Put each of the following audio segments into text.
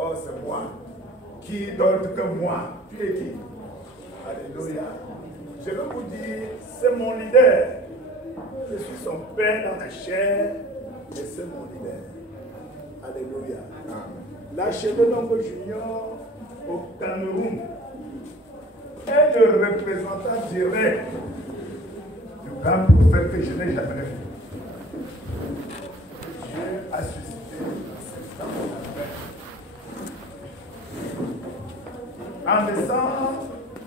Oh, c'est moi. Qui d'autre que moi? Tu es qui? Alléluia. Je veux vous dire, c'est mon leader. Je suis son père dans la chair, et c'est mon leader. Alléluia. L'archevêque Nombo Junior au Cameroun est le représentant direct du grand prophète que je n'ai jamais vu. Dieu a suscité cette femme. En décembre,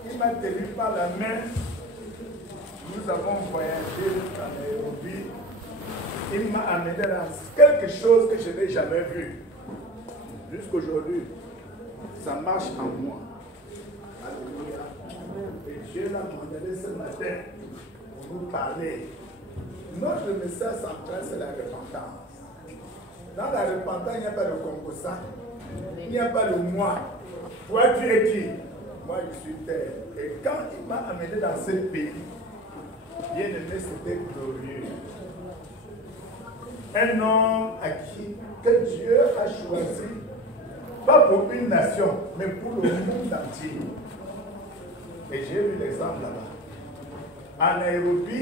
il m'a tenu par la main. Nous avons voyagé dans Nairobi. Il m'a amené dans quelque chose que je n'ai jamais vu. Jusqu'aujourd'hui, ça marche en moi. Alléluia. Et Dieu l'a demandé ce matin pour nous parler. Notre message central, c'est la repentance. Dans la repentance, il n'y a pas de composant. Il n'y a pas de moi. Toi, tu es qui? Moi, je suis terre. Et quand il m'a amené dans ce pays, bien aimé, c'était glorieux. Un homme à qui que Dieu a choisi, pas pour une nation, mais pour le monde entier. Et j'ai vu l'exemple là-bas. En Nairobi,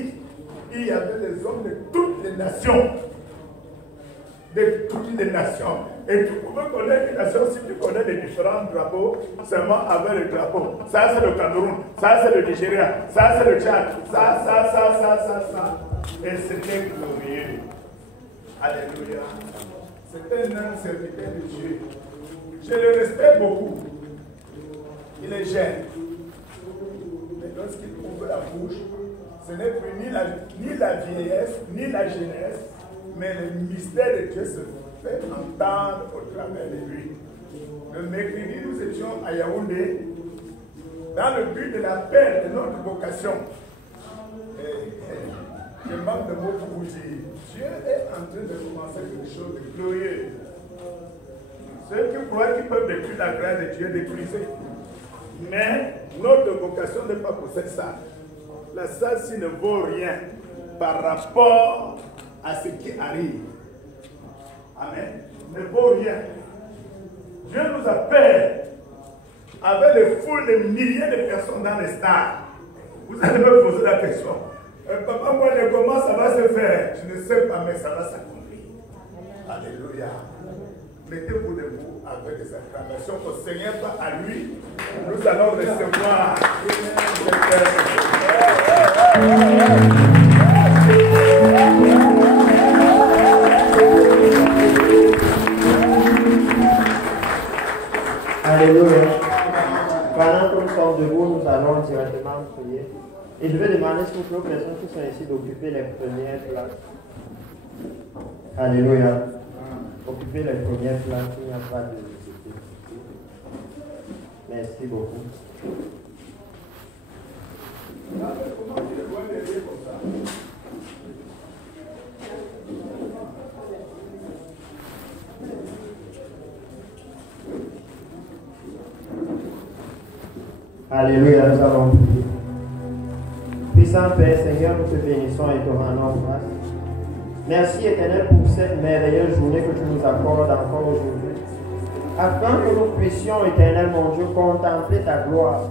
il y avait des hommes de toutes les nations. De toutes les nations. Et tu pouvais connaître une nation si tu connais les différents drapeaux, seulement avec le drapeau. Ça, c'est le Cameroun. Ça, c'est le Nigeria. Ça, c'est le Tchad. Ça. Et c'était glorieux. Alléluia. C'était un serviteur de Dieu. Je le respecte beaucoup. Il est jeune. Mais lorsqu'il ouvre la bouche, ce n'est plus ni la vieillesse, ni la jeunesse, mais le mystère de Dieu se fait entendre au travers de lui. Le mercredi, nous étions à Yaoundé, dans le but de l'appel de notre vocation. Je manque de mots pour vous dire. Dieu est en train de commencer quelque chose de glorieux. Ceux qui croient qu'ils peuvent détruire la grâce de Dieu, détruisez. Mais notre vocation n'est pas pour cette salle. La salle-ci ne vaut rien par rapport à ce qui arrive. Amen. Ne vaut rien. Dieu nous appelle avec des foules de milliers de personnes dans les stades. Vous allez me poser la question. Papa, moi, comment ça va se faire? Je ne sais pas, mais ça va s'accomplir. Alléluia. Mettez-vous debout avec des acclamations au Seigneur, pas à lui. Nous allons recevoir. Alléluia. Pendant que nous sommes debout, nous allons directement prier. Et je vais demander s'il vous plaît aux personnes qui sont ici d'occuper les premières places. Alléluia. Occuper les premières places, il n'y a pas de nécessité. Merci beaucoup. Alléluia, nous allons prier. Puissant Père, Seigneur, nous te bénissons et te rendons grâce. Merci éternel pour cette merveilleuse journée que tu nous accordes encore aujourd'hui. Afin que nous puissions, éternel mon Dieu, contempler ta gloire,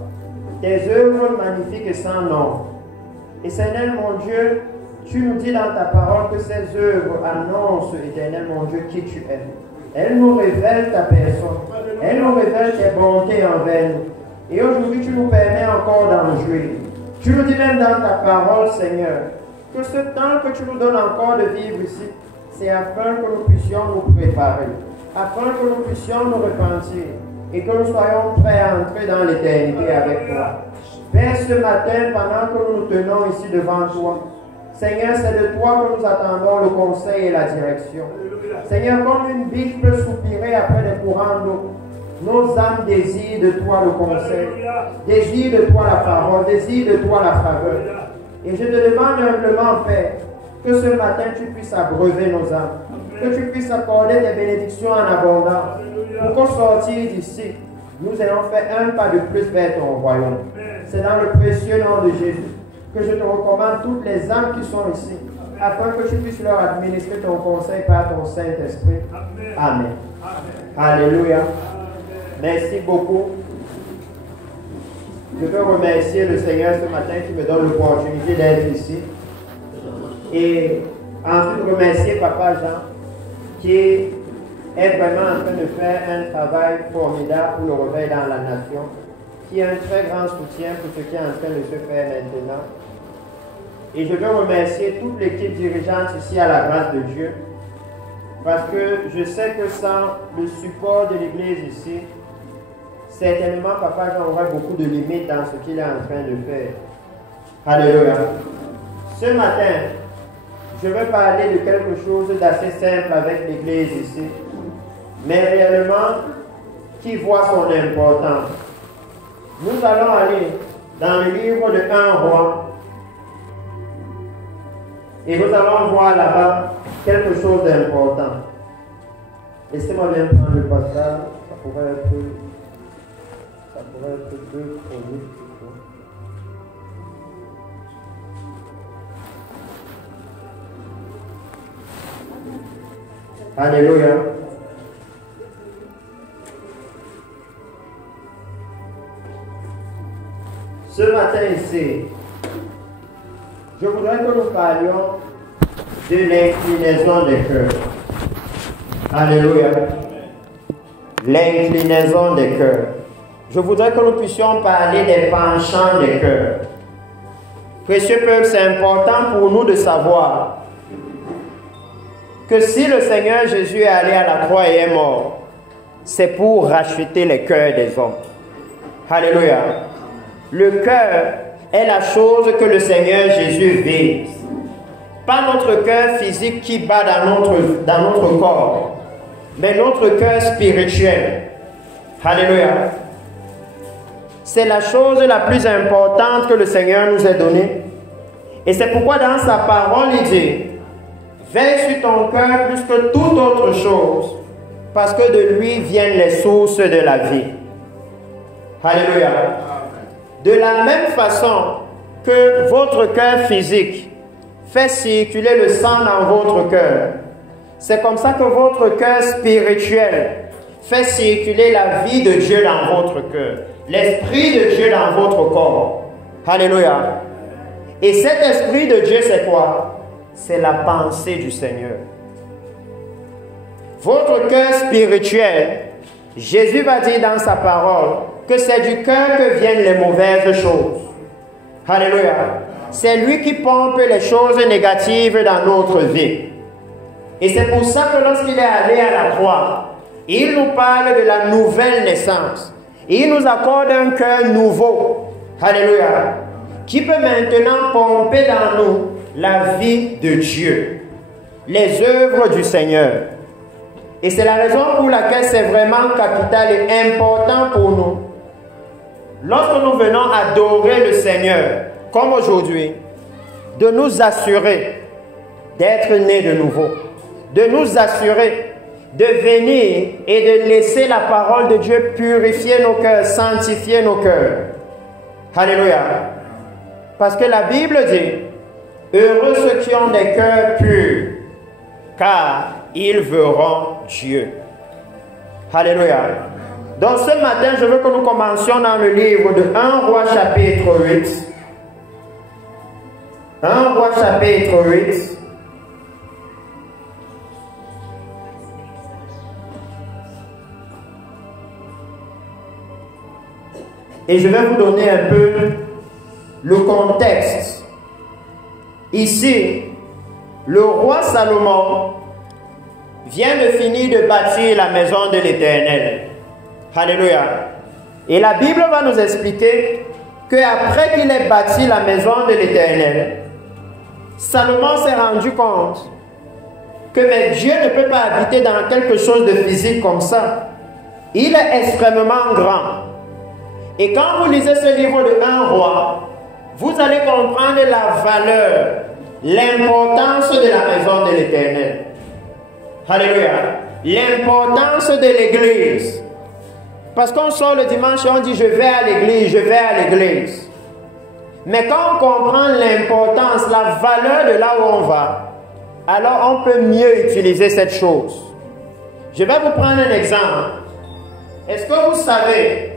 tes œuvres magnifiques et sans nom. Et Seigneur mon Dieu, tu nous dis dans ta parole que ces œuvres annoncent, éternel mon Dieu, qui tu es. Elles nous révèlent ta personne. Elles nous révèlent tes bontés envers nous. Et aujourd'hui, tu nous permets encore d'en jouir. Tu nous dis même dans ta parole, Seigneur, que ce temps que tu nous donnes encore de vivre ici, c'est afin que nous puissions nous préparer, afin que nous puissions nous repentir et que nous soyons prêts à entrer dans l'éternité avec toi. Père, ce matin, pendant que nous nous tenons ici devant toi, Seigneur, c'est de toi que nous attendons le conseil et la direction. Seigneur, comme une biche peut soupirer après des courants d'eau, nos âmes désirent de toi le conseil, désirent de toi la parole, désirent de toi la faveur. Et je te demande humblement, Père, que ce matin tu puisses abreuver nos âmes, que tu puisses accorder tes bénédictions en abondance, pour qu'au sortir d'ici, nous ayons fait un pas de plus vers ton royaume. C'est dans le précieux nom de Jésus que je te recommande toutes les âmes qui sont ici, afin que tu puisses leur administrer ton conseil par ton Saint-Esprit. Amen. Alléluia. Merci beaucoup. Je veux remercier le Seigneur ce matin qui me donne l'opportunité d'être ici. Et ensuite remercier Papa Jean qui est vraiment en train de faire un travail formidable pour le réveil dans la nation, qui est un très grand soutien pour ce qui est en train de se faire maintenant. Et je veux remercier toute l'équipe dirigeante ici à la grâce de Dieu, parce que je sais que sans le support de l'Église ici, certainement, Papa Jean aurait beaucoup de limites dans ce qu'il est en train de faire. Alléluia. Ce matin, je vais parler de quelque chose d'assez simple avec l'Église ici, mais réellement qui voit son importance. Nous allons aller dans le livre de 1 Roi et nous allons voir là-bas quelque chose d'important. Laissez-moi bien prendre le passage, ça pourrait être 2 chroniques. Alléluia. Ce matin ici, je voudrais que nous parlions de l'inclinaison des cœurs. Alléluia. L'inclinaison des cœurs. Je voudrais que nous puissions parler des penchants des cœurs. Précieux peuple, c'est important pour nous de savoir que si le Seigneur Jésus est allé à la croix et est mort, c'est pour racheter les cœurs des hommes. Alléluia. Le cœur est la chose que le Seigneur Jésus vise. Pas notre cœur physique qui bat dans notre corps, mais notre cœur spirituel. Alléluia. C'est la chose la plus importante que le Seigneur nous a donnée. Et c'est pourquoi dans sa parole, il dit: veille sur ton cœur plus que toute autre chose, parce que de lui viennent les sources de la vie. Alléluia. De la même façon que votre cœur physique fait circuler le sang dans votre cœur, c'est comme ça que votre cœur spirituel fait circuler la vie de Dieu dans votre cœur, l'Esprit de Dieu dans votre corps. Alléluia. Et cet Esprit de Dieu, c'est quoi? C'est la pensée du Seigneur. Votre cœur spirituel, Jésus va dire dans sa parole que c'est du cœur que viennent les mauvaises choses. Alléluia. C'est lui qui pompe les choses négatives dans notre vie. Et c'est pour ça que lorsqu'il est allé à la croix, il nous parle de la nouvelle naissance. Il nous accorde un cœur nouveau. Alléluia. Qui peut maintenant pomper dans nous la vie de Dieu, les œuvres du Seigneur. Et c'est la raison pour laquelle c'est vraiment capital et important pour nous. Lorsque nous venons adorer le Seigneur, comme aujourd'hui, de nous assurer d'être nés de nouveau, de nous assurer de venir et de laisser la parole de Dieu purifier nos cœurs, sanctifier nos cœurs. Alléluia. Parce que la Bible dit, heureux ceux qui ont des cœurs purs, car ils verront Dieu. Alléluia. Donc ce matin, je veux que nous commencions dans le livre de 1 Roi chapitre 8. 1 Roi chapitre 8. Et je vais vous donner un peu le contexte. Ici, le roi Salomon vient de finir de bâtir la maison de l'Éternel. Alléluia. Et la Bible va nous expliquer qu'après qu'il ait bâti la maison de l'Éternel, Salomon s'est rendu compte que mais Dieu ne peut pas habiter dans quelque chose de physique comme ça. Il est extrêmement grand. Et quand vous lisez ce livre de 1 roi, vous allez comprendre la valeur, l'importance de la maison de l'Éternel. Alléluia. L'importance de l'église. Parce qu'on sort le dimanche et on dit je vais à l'église, je vais à l'église. Mais quand on comprend l'importance, la valeur de là où on va, alors on peut mieux utiliser cette chose. Je vais vous prendre un exemple. Est-ce que vous savez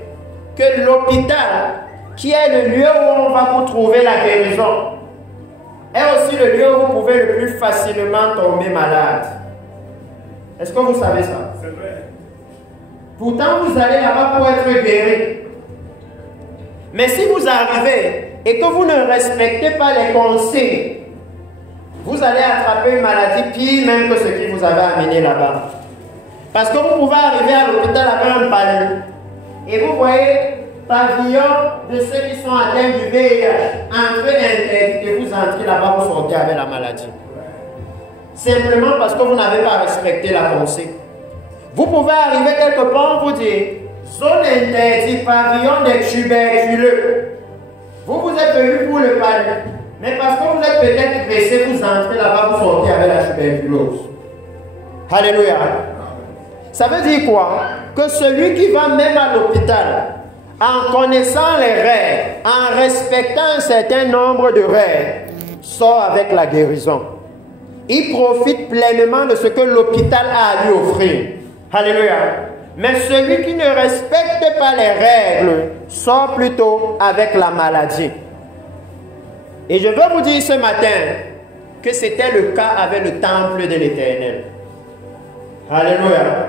que l'hôpital, qui est le lieu où on va pour trouver la guérison, est aussi le lieu où vous pouvez le plus facilement tomber malade? Est-ce que vous savez ça? C'est vrai. Pourtant, vous allez là-bas pour être guéri. Mais si vous arrivez et que vous ne respectez pas les consignes, vous allez attraper une maladie pire même que ce qui vous avait amené là-bas. Parce que vous pouvez arriver à l'hôpital avec un palier et vous voyez pavillon de ceux qui sont atteints du VIH, entrez interdit et vous entrez là-bas, vous sortez avec la maladie. Simplement parce que vous n'avez pas respecté la consigne. Vous pouvez arriver quelque part, vous dire zone interdite, pavillon des tuberculeux. Vous êtes venu pour le palier, mais parce que vous êtes peut-être pressé, vous entrez là-bas, vous sortez avec la tuberculose. Alléluia. Ça veut dire quoi? Que celui qui va même à l'hôpital, en connaissant les règles, en respectant un certain nombre de règles, sort avec la guérison. Il profite pleinement de ce que l'hôpital a à lui offrir. Alléluia. Mais celui qui ne respecte pas les règles sort plutôt avec la maladie. Et je veux vous dire ce matin que c'était le cas avec le temple de l'Éternel. Alléluia.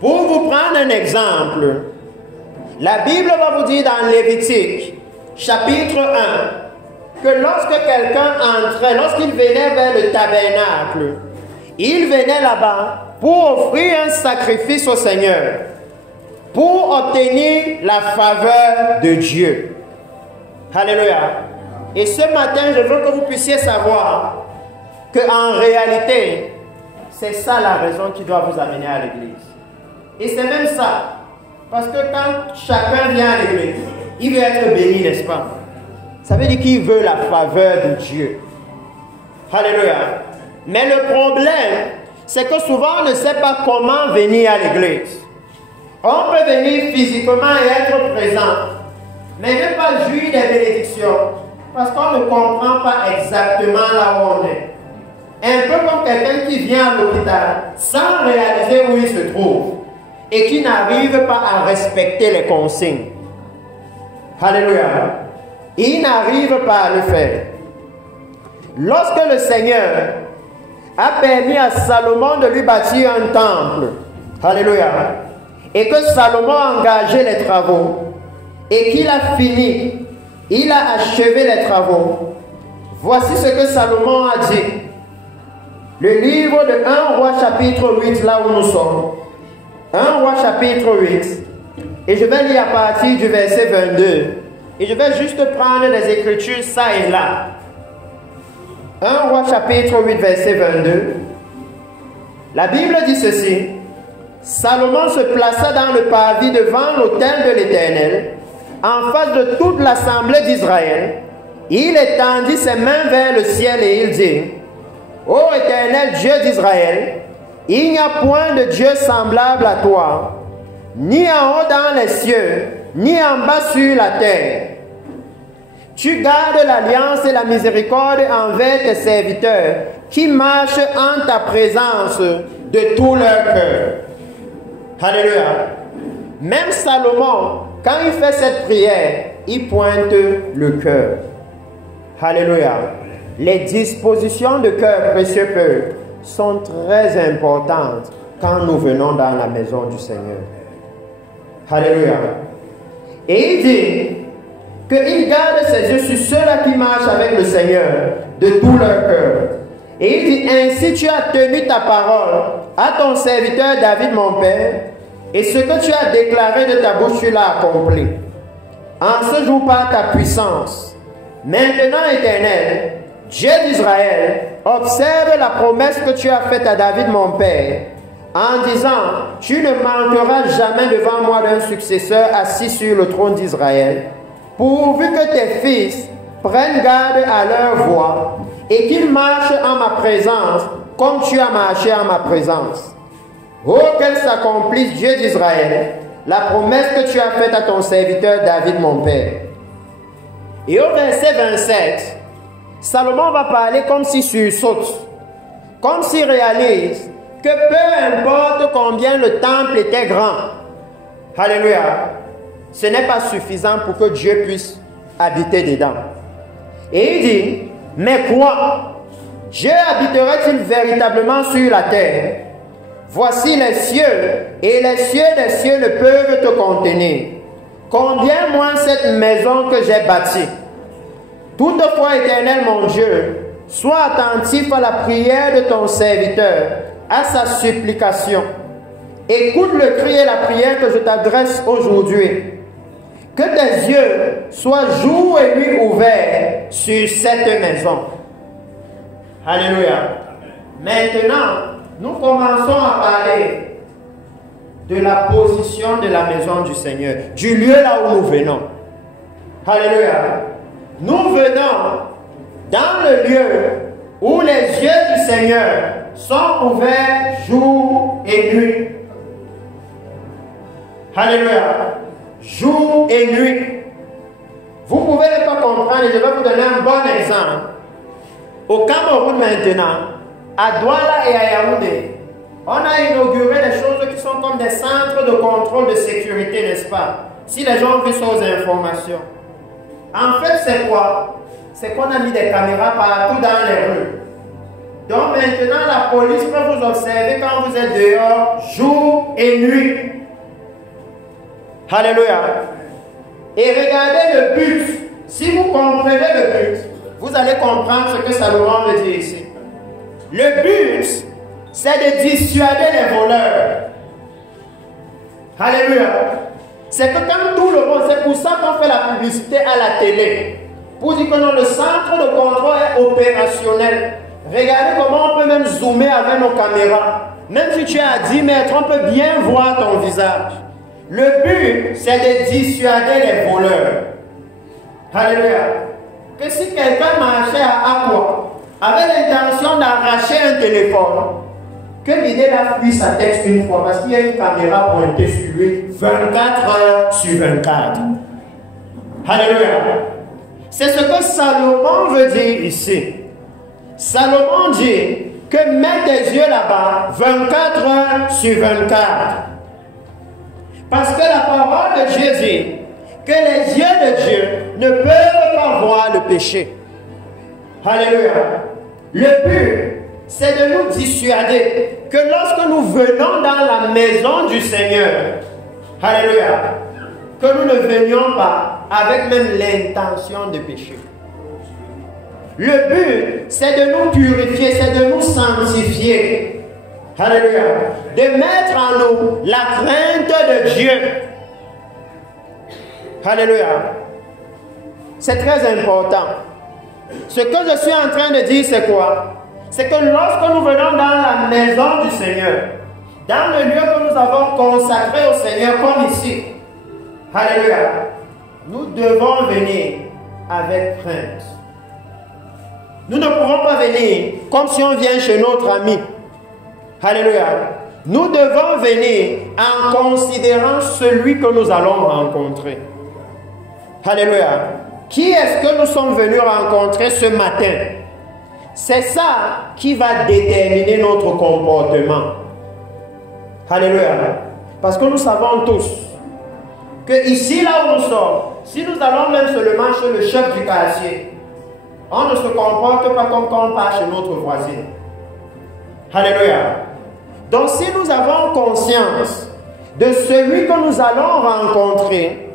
Pour vous prendre un exemple, la Bible va vous dire dans Lévitique, chapitre 1, que lorsque quelqu'un entrait, lorsqu'il venait vers le tabernacle, il venait là-bas pour offrir un sacrifice au Seigneur, pour obtenir la faveur de Dieu. Alléluia. Et ce matin, je veux que vous puissiez savoir qu'en réalité, c'est ça la raison qui doit vous amener à l'église. Et c'est même ça. Parce que quand chacun vient à l'église, il veut être béni, n'est-ce pas? Ça veut dire qu'il veut la faveur de Dieu. Alléluia. Mais le problème, c'est que souvent on ne sait pas comment venir à l'église. On peut venir physiquement et être présent, mais ne pas jouir des bénédictions, parce qu'on ne comprend pas exactement là où on est. Un peu comme quelqu'un qui vient à l'hôpital sans réaliser où il se trouve et qui n'arrive pas à respecter les consignes. Alléluia. Il n'arrive pas à le faire. Lorsque le Seigneur a permis à Salomon de lui bâtir un temple, alléluia, et que Salomon a engagé les travaux, et qu'il a fini, il a achevé les travaux, voici ce que Salomon a dit. Le livre de 1 Roi chapitre 8, là où nous sommes. 1 Roi chapitre 8. Et je vais lire à partir du verset 22. Et je vais juste prendre les écritures ça et là. 1 Roi chapitre 8 verset 22. La Bible dit ceci. Salomon se plaça dans le parvis devant l'autel de l'Éternel, en face de toute l'assemblée d'Israël. Il étendit ses mains vers le ciel et il dit, ô Éternel Dieu d'Israël, il n'y a point de Dieu semblable à toi, ni en haut dans les cieux, ni en bas sur la terre. Tu gardes l'alliance et la miséricorde envers tes serviteurs qui marchent en ta présence de tout leur cœur. Alléluia. Même Salomon, quand il fait cette prière, il pointe le cœur. Alléluia. Les dispositions de cœur, précieux peuple, sont très importantes quand nous venons dans la maison du Seigneur. Alléluia. Et il dit qu'il garde ses yeux sur ceux-là qui marchent avec le Seigneur de tout leur cœur. Et il dit, ainsi tu as tenu ta parole à ton serviteur David mon père, et ce que tu as déclaré de ta bouche, tu l'as accompli. En ce jour par ta puissance. Maintenant, Éternel, Dieu d'Israël, observe la promesse que tu as faite à David mon père, en disant, tu ne manqueras jamais devant moi d'un successeur assis sur le trône d'Israël, pourvu que tes fils prennent garde à leur voix et qu'ils marchent en ma présence comme tu as marché en ma présence. Oh, qu'elle s'accomplisse, Dieu d'Israël, la promesse que tu as faite à ton serviteur David mon père. Et au verset 27, Salomon va parler comme s'il sursaute, comme s'il réalise que peu importe combien le temple était grand, alléluia, ce n'est pas suffisant pour que Dieu puisse habiter dedans. Et il dit, mais quoi? Dieu habiterait-il véritablement sur la terre? Voici les cieux, et les cieux des cieux ne peuvent te contenir. Combien moins cette maison que j'ai bâtie? Toutefois, Éternel mon Dieu, sois attentif à la prière de ton serviteur, à sa supplication. Écoute le cri et la prière que je t'adresse aujourd'hui. Que tes yeux soient jour et nuit ouverts sur cette maison. Alléluia. Maintenant, nous commençons à parler de la position de la maison du Seigneur, du lieu là où nous venons. Alléluia. Nous venons dans le lieu où les yeux du Seigneur sont ouverts jour et nuit. Alléluia. Jour et nuit. Vous pouvez ne pas comprendre, je vais vous donner un bon exemple. Au Cameroun maintenant, à Douala et à Yaoundé, on a inauguré des choses qui sont comme des centres de contrôle de sécurité, n'est-ce pas? Si les gens veulent aux informations. En fait, c'est quoi? C'est qu'on a mis des caméras partout dans les rues. Donc maintenant, la police peut vous observer quand vous êtes dehors, jour et nuit. Alléluia. Et regardez le but. Si vous comprenez le but, vous allez comprendre ce que Salomon veut dire ici. Le but, c'est de dissuader les voleurs. Alléluia. C'est que quand tout le monde, c'est pour ça qu'on fait la publicité à la télé. Pour dire que non, le centre de contrôle est opérationnel. Regardez comment on peut même zoomer avec nos caméras. Même si tu es à 10 mètres, on peut bien voir ton visage. Le but, c'est de dissuader les voleurs. Alléluia. Que si quelqu'un marchait à Aqua, avec l'intention d'arracher un téléphone, que l'idée la fuit sa tête une fois, parce qu'il y a une caméra pointée sur lui 24 heures sur 24. Alléluia. C'est ce que Salomon veut dire ici. Salomon dit que mets tes yeux là-bas 24 heures sur 24. Parce que la parole de Dieu dit que les yeux de Dieu ne peuvent pas voir le péché. Alléluia. Le but, c'est de nous dissuader que lorsque nous venons dans la maison du Seigneur, alléluia, que nous ne venions pas avec même l'intention de pécher. Le but, c'est de nous purifier, c'est de nous sanctifier. Alléluia. De mettre en nous la crainte de Dieu. Alléluia. C'est très important. Ce que je suis en train de dire, c'est quoi? C'est que lorsque nous venons dans la maison du Seigneur, dans le lieu que nous avons consacré au Seigneur, comme ici, alléluia, nous devons venir avec crainte. Nous ne pouvons pas venir comme si on vient chez notre ami. Alléluia. Nous devons venir en considérant celui que nous allons rencontrer. Alléluia. Qui est-ce que nous sommes venus rencontrer ce matin? C'est ça qui va déterminer notre comportement. Alléluia. Parce que nous savons tous que ici, là où nous sommes, si nous allons même seulement chez le chef du quartier, on ne se comporte pas comme quand on part chez notre voisin. Alléluia. Donc si nous avons conscience de celui que nous allons rencontrer,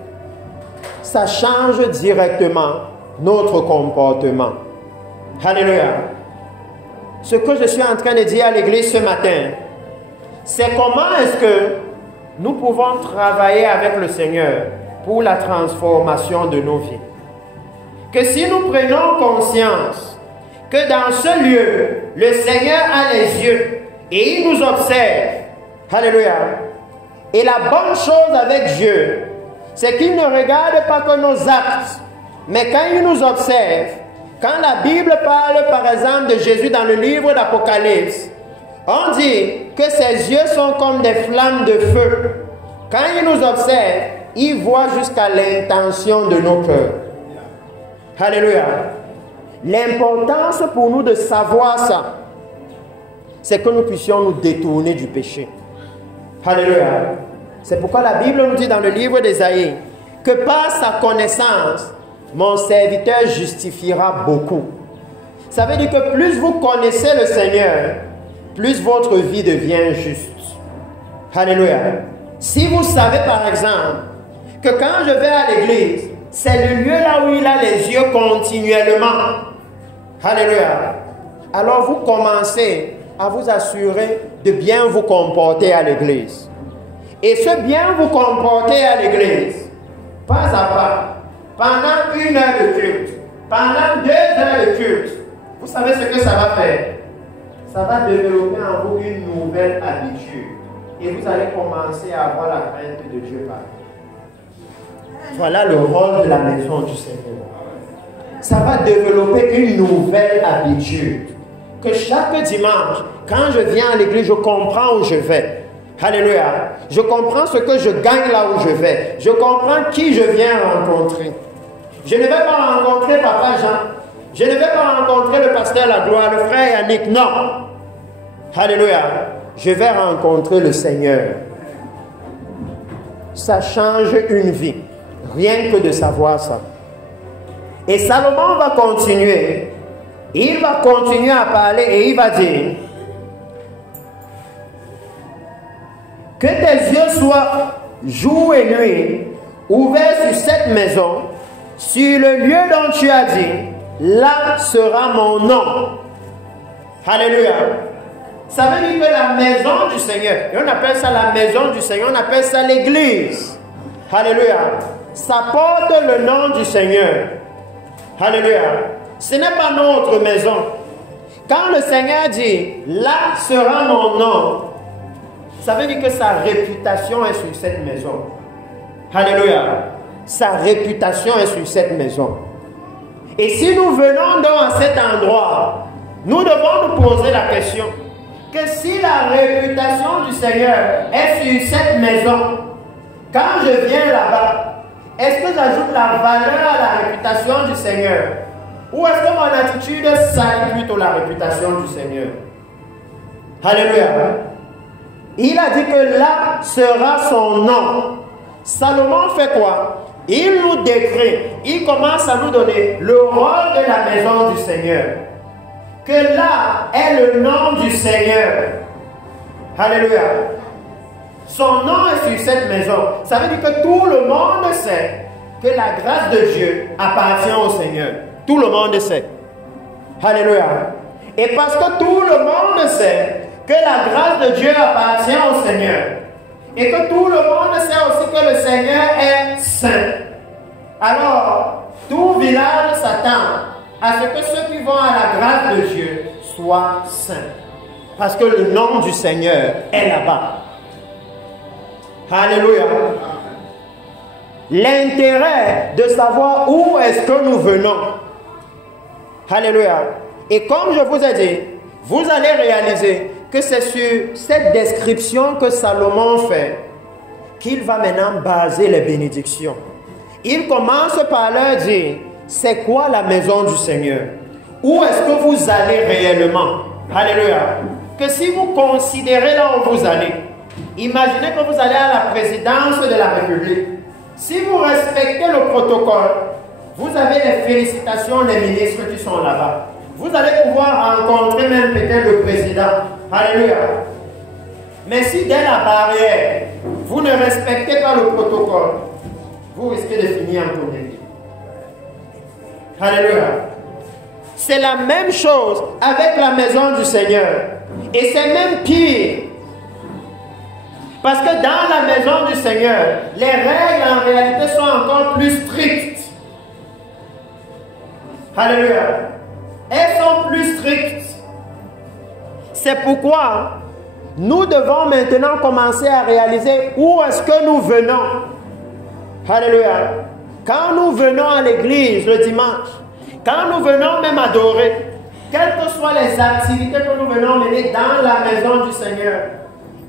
ça change directement notre comportement. Alléluia. Ce que je suis en train de dire à l'église ce matin, c'est comment est-ce que nous pouvons travailler avec le Seigneur pour la transformation de nos vies. Que si nous prenons conscience que dans ce lieu, le Seigneur a les yeux et il nous observe. Alléluia. Et la bonne chose avec Dieu, c'est qu'il ne regarde pas que nos actes, mais quand il nous observe, quand la Bible parle par exemple de Jésus dans le livre d'Apocalypse, on dit que ses yeux sont comme des flammes de feu. Quand il nous observe, il voit jusqu'à l'intention de nos cœurs. Alléluia. L'importance pour nous de savoir ça, c'est que nous puissions nous détourner du péché. Alléluia. C'est pourquoi la Bible nous dit dans le livre d'Ésaïe que par sa connaissance, mon serviteur justifiera beaucoup. Ça veut dire que plus vous connaissez le Seigneur, plus votre vie devient juste. Alléluia. Si vous savez par exemple que quand je vais à l'église, c'est le lieu là où il a les yeux continuellement. Alléluia. Alors vous commencez à vous assurer de bien vous comporter à l'église. Et ce bien vous comporter à l'église, pas à pas, pendant 1 heure de culte, pendant 2 heures de culte, vous savez ce que ça va faire? Ça va développer en vous une nouvelle habitude. Et vous allez commencer à avoir la crainte de Dieu. Voilà le rôle de la maison du Seigneur. Ça va développer une nouvelle habitude. Que chaque dimanche, quand je viens à l'église, je comprends où je vais. Alléluia. Je comprends ce que je gagne là où je vais. Je comprends qui je viens rencontrer. Je ne vais pas rencontrer Papa Jean. Je ne vais pas rencontrer le pasteur La Gloire, le frère Yannick. Non. Alléluia. Je vais rencontrer le Seigneur. Ça change une vie. Rien que de savoir ça. Et Salomon va continuer. Il va continuer à parler et il va dire que tes yeux soient jour et nuit ouverts sur cette maison, sur le lieu dont tu as dit, là sera mon nom. Alléluia. Ça veut dire que la maison du Seigneur, et on appelle ça la maison du Seigneur, on appelle ça l'église. Alléluia. Ça porte le nom du Seigneur. Alléluia. Ce n'est pas notre maison. Quand le Seigneur dit, là sera mon nom, ça veut dire que sa réputation est sur cette maison. Alléluia. Sa réputation est sur cette maison. Et si nous venons donc à cet endroit, nous devons nous poser la question que si la réputation du Seigneur est sur cette maison, quand je viens là-bas, est-ce que j'ajoute la valeur à la réputation du Seigneur? Ou est-ce que mon attitude salit plutôt la réputation du Seigneur? Alléluia. Il a dit que là sera son nom. Salomon fait quoi? Il nous décrit, il commence à nous donner le rôle de la maison du Seigneur. Que là est le nom du Seigneur. Alléluia. Son nom est sur cette maison. Ça veut dire que tout le monde sait que la grâce de Dieu appartient au Seigneur. Tout le monde sait. Alléluia. Et parce que tout le monde sait que la grâce de Dieu appartient au Seigneur, et que tout le monde sait aussi que le Seigneur est saint, Alors, tout village s'attend à ce que ceux qui vont à la grâce de Dieu soient saints. Parce que le nom du Seigneur est là-bas. Alléluia. L'intérêt de savoir où est-ce que nous venons. Alléluia. Et comme je vous ai dit, vous allez réaliser que c'est sur cette description que Salomon fait qu'il va maintenant baser les bénédictions. Il commence par leur dire, c'est quoi la maison du Seigneur? Où est-ce que vous allez réellement? Alléluia. Que si vous considérez là où vous allez, imaginez que vous allez à la présidence de la République. Si vous respectez le protocole, vous avez les félicitations des ministres qui sont là-bas. Vous allez pouvoir rencontrer même peut-être le président. Alléluia. Mais si dès la barrière, vous ne respectez pas le protocole, vous risquez de finir en condamné. Alléluia. C'est la même chose avec la maison du Seigneur. Et c'est même pire. Parce que dans la maison du Seigneur, les règles en réalité sont encore plus strictes. Alléluia. Elles sont plus strictes. C'est pourquoi nous devons maintenant commencer à réaliser où est-ce que nous venons. Alléluia. Quand nous venons à l'église le dimanche, quand nous venons même adorer, quelles que soient les activités que nous venons mener dans la maison du Seigneur,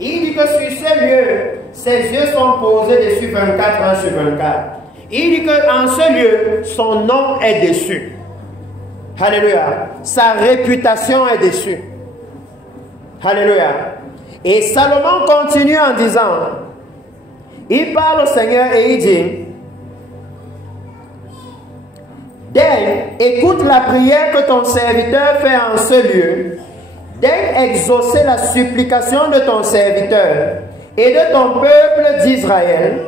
il dit que sur ce lieu, ses yeux sont posés dessus 24 heures sur 24. Il dit qu'en ce lieu, son nom est dessus. Alléluia. Sa réputation est dessus. Alléluia. Et Salomon continue en disant, il parle au Seigneur et il dit, daigne, écoute la prière que ton serviteur fait en ce lieu. Daigne exaucer la supplication de ton serviteur et de ton peuple d'Israël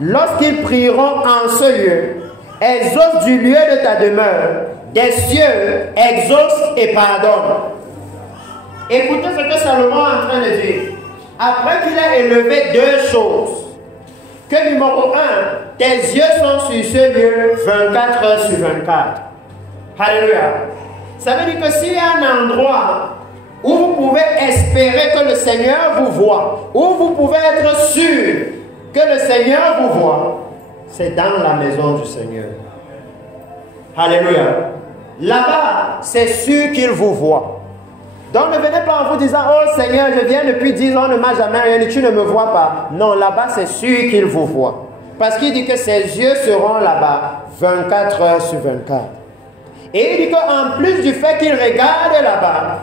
lorsqu'ils prieront en ce lieu. Exauce du lieu de ta demeure, des cieux, exauce et pardonne. Écoutez ce que Salomon est en train de dire. Après qu'il a élevé deux choses, que numéro 1, tes yeux sont sur ce lieu 24 heures sur 24. Alléluia. Ça veut dire que s'il y a un endroit où vous pouvez espérer que le Seigneur vous voit, où vous pouvez être sûr que le Seigneur vous voit, c'est dans la maison du Seigneur. Alléluia. Là-bas, c'est sûr qu'il vous voit. Donc ne venez pas en vous disant, oh Seigneur, je viens depuis 10 ans, ne m'a jamais rien dit, tu ne me vois pas. Non, là-bas, c'est sûr qu'il vous voit. Parce qu'il dit que ses yeux seront là-bas 24 heures sur 24. Et il dit qu'en plus du fait qu'il regarde là-bas,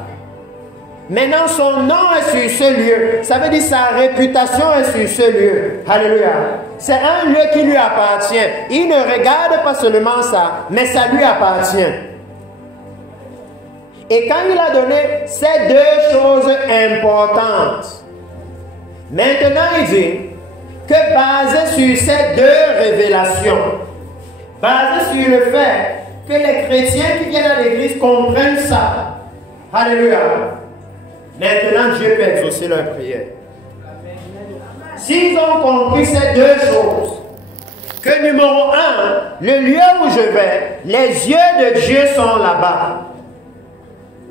maintenant son nom est sur ce lieu. Ça veut dire sa réputation est sur ce lieu. Alléluia. C'est un lieu qui lui appartient. Il ne regarde pas seulement ça, mais ça lui appartient. Et quand il a donné ces deux choses importantes, maintenant il dit que basé sur ces deux révélations, basé sur le fait que les chrétiens qui viennent à l'église comprennent ça, alléluia, maintenant Dieu peut exaucer leur prière. S'ils ont compris ces deux choses, que numéro 1, le lieu où je vais, les yeux de Dieu sont là-bas.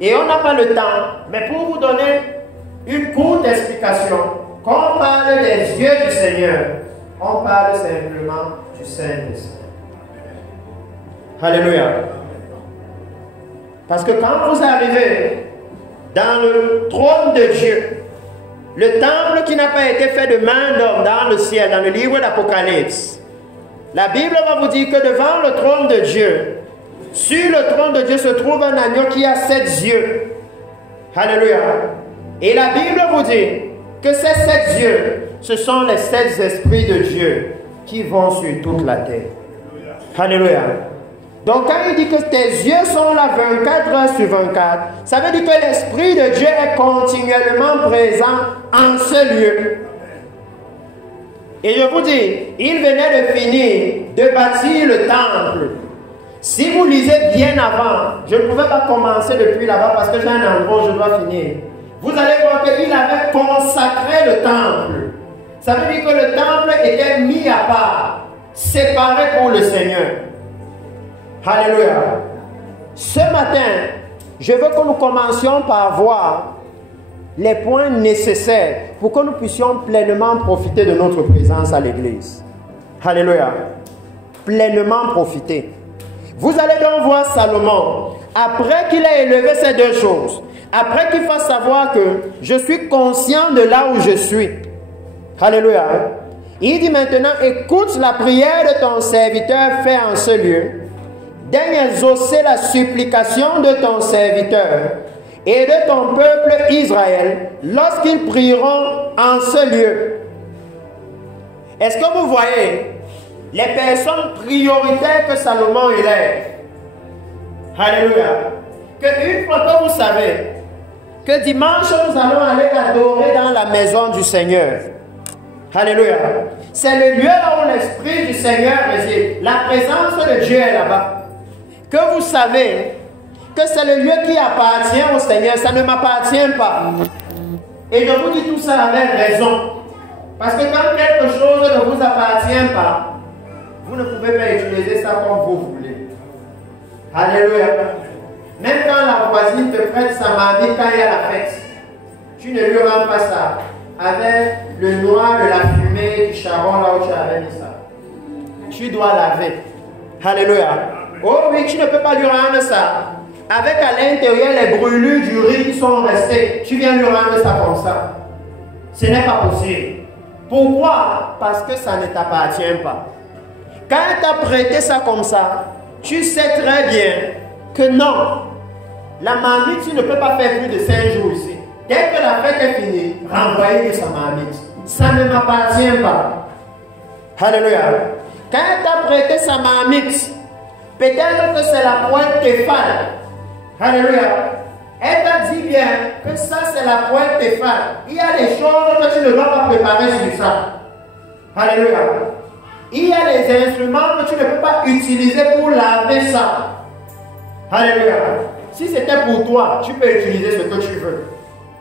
Et on n'a pas le temps, mais pour vous donner une courte explication, quand on parle des yeux du Seigneur, on parle simplement du Saint-Esprit. Alléluia. Parce que quand vous arrivez dans le trône de Dieu, le temple qui n'a pas été fait de main d'homme dans le ciel, dans le livre d'Apocalypse, la Bible va vous dire que devant le trône de Dieu, sur le trône de Dieu se trouve un agneau qui a 7 yeux. Alléluia. Et la Bible vous dit que ces 7 yeux, ce sont les 7 esprits de Dieu qui vont sur toute la terre. Alléluia. Donc quand il dit que tes yeux sont là 24 heures sur 24, ça veut dire que l'Esprit de Dieu est continuellement présent en ce lieu. Et je vous dis, il venait de finir de bâtir le temple. Si vous lisez bien avant, je ne pouvais pas commencer depuis là-bas parce que j'ai un endroit où je dois finir. Vous allez voir qu'il avait consacré le temple. Ça veut dire que le temple était mis à part. séparés pour le Seigneur. Alléluia. Ce matin, je veux que nous commencions par voir les points nécessaires pour que nous puissions pleinement profiter de notre présence à l'église. Alléluia. Pleinement profiter. Vous allez donc voir Salomon, après qu'il ait élevé ces deux choses, après qu'il fasse savoir que je suis conscient de là où je suis. Alléluia. Il dit maintenant, écoute la prière de ton serviteur fait en ce lieu. Daigne exaucer la supplication de ton serviteur et de ton peuple Israël lorsqu'ils prieront en ce lieu. Est-ce que vous voyez les personnes prioritaires que Salomon élève? Alléluia. Qu'une fois que vous savez que dimanche nous allons aller adorer dans la maison du Seigneur. Alléluia. C'est le lieu là où l'Esprit du Seigneur réside. La présence de Dieu est là-bas. Que vous savez que c'est le lieu qui appartient au Seigneur. Ça ne m'appartient pas. Et je vous dis tout ça avec raison. Parce que quand quelque chose ne vous appartient pas, vous ne pouvez pas utiliser ça comme vous voulez. Alléluia. Même quand la voisine te prête sa marmite quand il y a la fête, tu ne lui rends pas ça avec le noir de la fumée du charbon là où tu avais mis ça. Tu dois laver. Alléluia. Oh oui, tu ne peux pas lui rendre ça avec à l'intérieur les brûlures du riz qui sont restées. Tu viens lui rendre ça comme ça. Ce n'est pas possible. Pourquoi? Parce que ça ne t'appartient pas. Quand elle t'a prêté ça comme ça, tu sais très bien que non. La marmite, tu ne peux pas faire plus de 5 jours ici. Dès que la fête est finie, renvoyer sa marmite. Ça ne m'appartient pas. Alléluia. Quand elle t'a prêté sa marmite, peut-être que c'est la pointe Téphane. Alléluia. Elle t'a dit bien que ça c'est la pointe Téphane. Il y a des choses que tu ne dois pas préparer sur ça. Alléluia. Il y a des instruments que tu ne peux pas utiliser pour laver ça. Alléluia. Si c'était pour toi, tu peux utiliser ce que tu veux.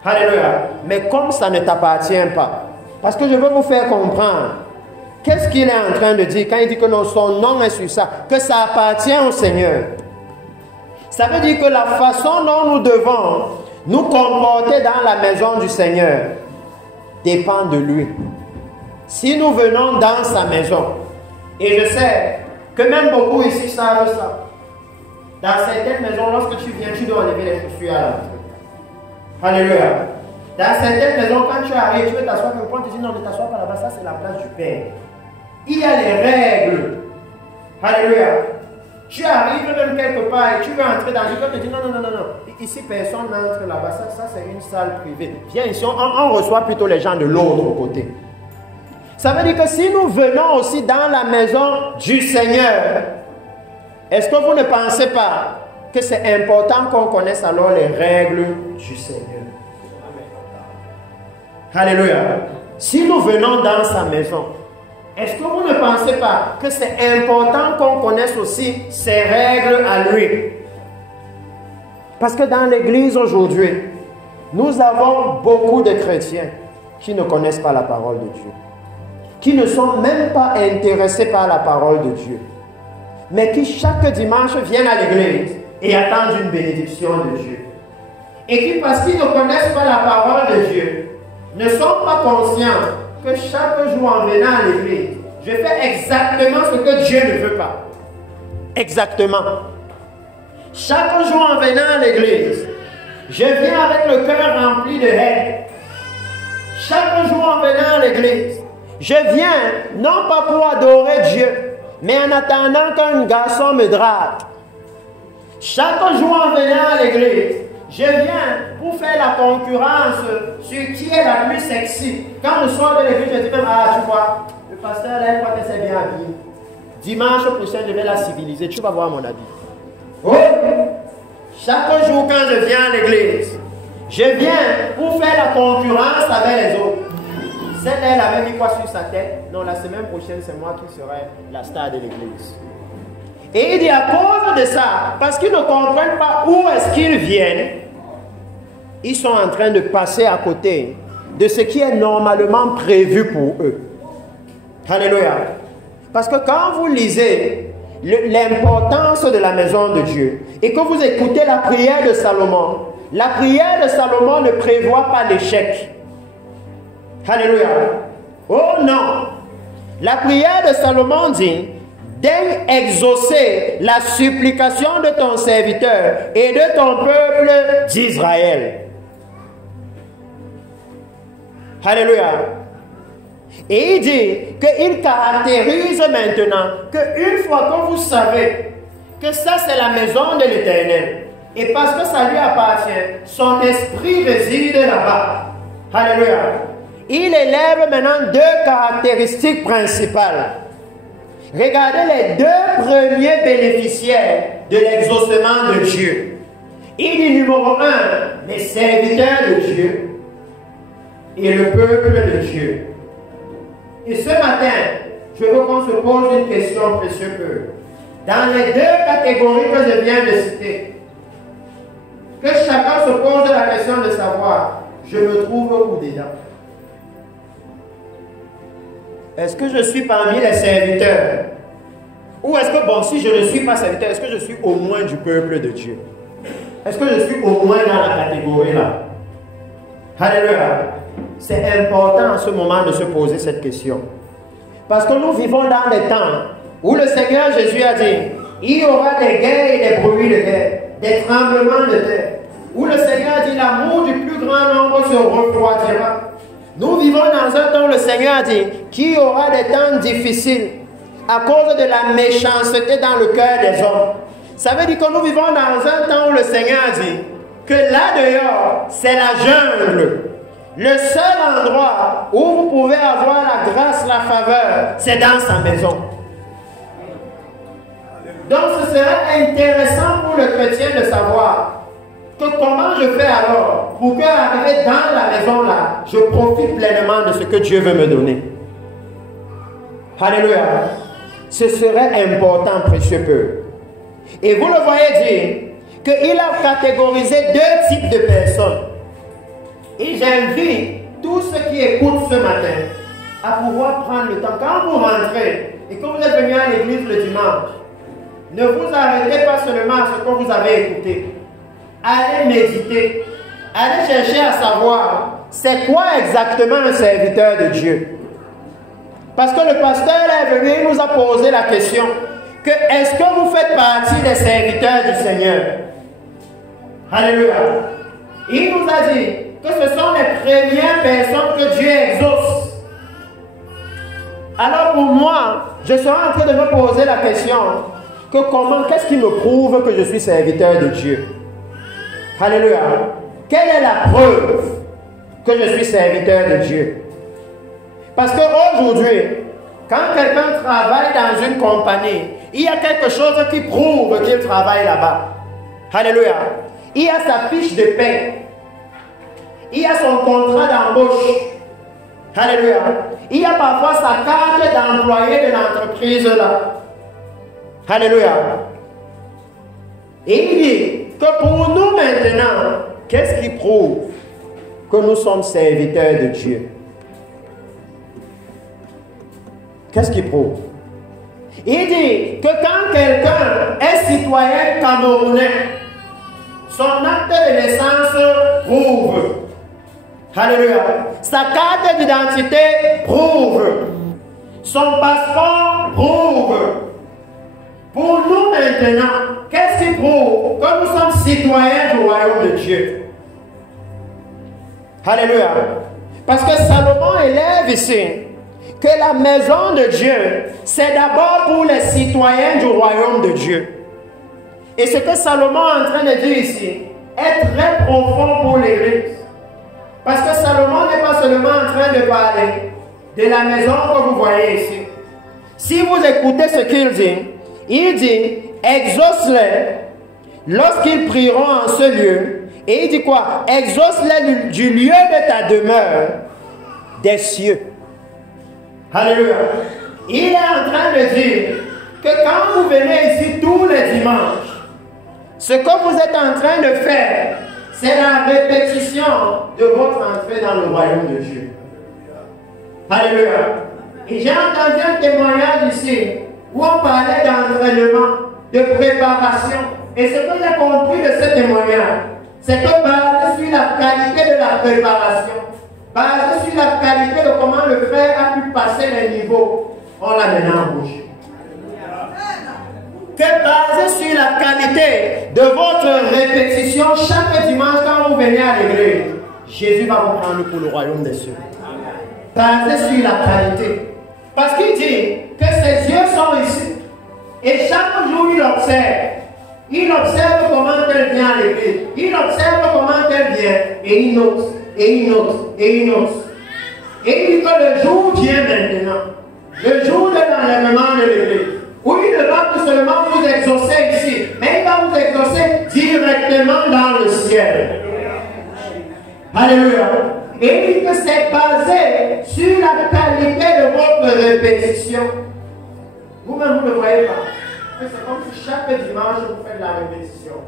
Alléluia. Mais comme ça ne t'appartient pas, parce que je veux vous faire comprendre, qu'est-ce qu'il est en train de dire quand il dit que son nom est sur ça, que ça appartient au Seigneur. Ça veut dire que la façon dont nous devons nous comporter dans la maison du Seigneur dépend de lui. Si nous venons dans sa maison, et je sais que même beaucoup ici savent ça, dans certaines maisons, lorsque tu viens, tu dois enlever les chaussures à l'entrée. Alléluia. Dans certaines maisons, quand tu arrives, tu veux t'asseoir quelque part, tu dis non, ne t'assois pas là-bas, ça c'est la place du Père. Il y a les règles. Alléluia. Tu arrives même quelque part et tu veux entrer dans une école, tu dis non. Ici, personne n'entre là-bas, ça c'est une salle privée. Viens ici, on reçoit plutôt les gens de l'autre côté. Ça veut dire que si nous venons aussi dans la maison du Seigneur, est-ce que vous ne pensez pas que c'est important qu'on connaisse alors les règles du Seigneur? Alléluia. Si nous venons dans sa maison, est-ce que vous ne pensez pas que c'est important qu'on connaisse aussi ses règles à lui? Parce que dans l'église aujourd'hui, nous avons beaucoup de chrétiens qui ne connaissent pas la parole de Dieu, qui ne sont même pas intéressés par la parole de Dieu, mais qui chaque dimanche viennent à l'église et attendent une bénédiction de Dieu. Et qui, parce qu'ils ne connaissent pas la parole de Dieu, ne sont pas conscients que chaque jour en venant à l'église, je fais exactement ce que Dieu ne veut pas. Exactement. Chaque jour en venant à l'église, je viens avec le cœur rempli de haine. Chaque jour en venant à l'église, je viens non pas pour adorer Dieu, mais en attendant qu'un garçon me drague. Chaque jour en venant à l'église, je viens pour faire la concurrence sur qui est la plus sexy. Quand je sors de l'église, je dis même, ah, tu vois, le pasteur, là, il croit que c'est bien habillé. Dimanche prochain, je vais la civiliser. Tu vas voir mon habit. Oh! Chaque jour, quand je viens à l'église, je viens pour faire la concurrence avec les autres. Celle-là, elle avait mis quoi sur sa tête? Non, la semaine prochaine, c'est moi qui serai la star de l'église. Et il dit à cause de ça, parce qu'ils ne comprennent pas où est-ce qu'ils viennent, ils sont en train de passer à côté de ce qui est normalement prévu pour eux. Alléluia. Parce que quand vous lisez l'importance de la maison de Dieu et que vous écoutez la prière de Salomon ne prévoit pas l'échec. Alléluia. Oh non. La prière de Salomon dit: daigne exaucer la supplication de ton serviteur et de ton peuple d'Israël. Alléluia. Et il dit qu'il caractérise maintenant qu'une fois que vous savez que ça c'est la maison de l'Éternel, et parce que ça lui appartient, son esprit réside là-bas. Alléluia. Il élève maintenant deux caractéristiques principales. Regardez les deux premiers bénéficiaires de l'exaucement de Dieu. Il dit numéro 1, les serviteurs de Dieu et le peuple de Dieu. Et ce matin, je veux qu'on se pose une question, précieux peuple. Dans les deux catégories que je viens de citer, que chacun se pose la question de savoir, je me trouve où dedans? Est-ce que je suis parmi les serviteurs? Ou est-ce que, bon, si je ne suis pas serviteur, est-ce que je suis au moins du peuple de Dieu? Est-ce que je suis au moins dans la catégorie là? Alléluia. C'est important en ce moment de se poser cette question. Parce que nous vivons dans des temps où le Seigneur Jésus a dit, il y aura des guerres et des bruits de guerre, des tremblements de terre. Où le Seigneur a dit, l'amour du plus grand nombre se refroidira. Nous vivons dans un temps où le Seigneur a dit qu'il y aura des temps difficiles à cause de la méchanceté dans le cœur des hommes. Ça veut dire que nous vivons dans un temps où le Seigneur a dit que là dehors, c'est la jungle. Le seul endroit où vous pouvez avoir la grâce, la faveur, c'est dans sa maison. Donc ce serait intéressant pour le chrétien de savoir que comment je fais alors pour qu'arriver dans la maison là, je profite pleinement de ce que Dieu veut me donner. Alléluia. Ce serait important, précieux peuple. Et vous le voyez dire qu'il a catégorisé deux types de personnes. Et j'invite tous ceux qui écoutent ce matin à pouvoir prendre le temps. Quand vous rentrez et que vous êtes venu à l'église le dimanche, ne vous arrêtez pas seulement à ce que vous avez écouté. Allez méditer. Allez chercher à savoir c'est quoi exactement un serviteur de Dieu. Parce que le pasteur est venu et nous a posé la question que est-ce que vous faites partie des serviteurs du Seigneur? Alléluia. Il nous a dit que ce sont les premières personnes que Dieu exauce. Alors pour moi, je serai en train de me poser la question que comment, qu'est-ce qui me prouve que je suis serviteur de Dieu? Alléluia. Quelle est la preuve que je suis serviteur de Dieu? Parce qu'aujourd'hui, quand quelqu'un travaille dans une compagnie, il y a quelque chose qui prouve qu'il travaille là-bas. Alléluia. Il y a sa fiche de paie. Il y a son contrat d'embauche. Alléluia. Il y a parfois sa carte d'employé de l'entreprise là. Alléluia. Et il dit que pour nous maintenant, qu'est-ce qui prouve que nous sommes serviteurs de Dieu? Qu'est-ce qui prouve? Il dit que quand quelqu'un est citoyen camerounais, son acte de naissance prouve. Alléluia. Sa carte d'identité prouve. Son passeport prouve. Pour nous maintenant, qu'est-ce qui prouve que nous sommes citoyens du royaume de Dieu? Alléluia. Parce que Salomon élève ici que la maison de Dieu, c'est d'abord pour les citoyens du royaume de Dieu. Et ce que Salomon est en train de dire ici est très profond pour l'Église. Parce que Salomon n'est pas seulement en train de parler de la maison que vous voyez ici. Si vous écoutez ce qu'il dit, il dit, exauce-les lorsqu'ils prieront en ce lieu. Et il dit quoi? Exauce-les du lieu de ta demeure des cieux. Alléluia. Il est en train de dire que quand vous venez ici tous les dimanches, ce que vous êtes en train de faire, c'est la répétition de votre entrée dans le royaume de Dieu. Alléluia. Et j'ai entendu un témoignage ici où on parlait d'entraînement, de préparation. Et ce que j'ai compris de ce témoignage, c'est que basé sur la qualité de la préparation, basé sur la qualité de comment le frère a pu passer les niveaux, on l'a maintenant embauché. Que basé sur la qualité de votre répétition chaque dimanche quand vous venez à l'église, Jésus va vous prendre pour le royaume des cieux. Basé sur la qualité. Parce qu'il dit que ses yeux sont ici. Et chaque jour, il observe. Il observe comment elle vient à l'église. Il observe comment elle vient. Et il note. Et il note. Et il note. Et il dit que le jour vient maintenant. Le jour de l'enlèvement de l'église. Où il ne va pas seulement vous exaucer ici. Mais il va vous exaucer directement dans le ciel. Alléluia. Et il dit que c'est basé sur la qualité de votre répétition. Vous-même, vous ne le voyez pas. C'est comme si chaque dimanche, vous faites la répétition.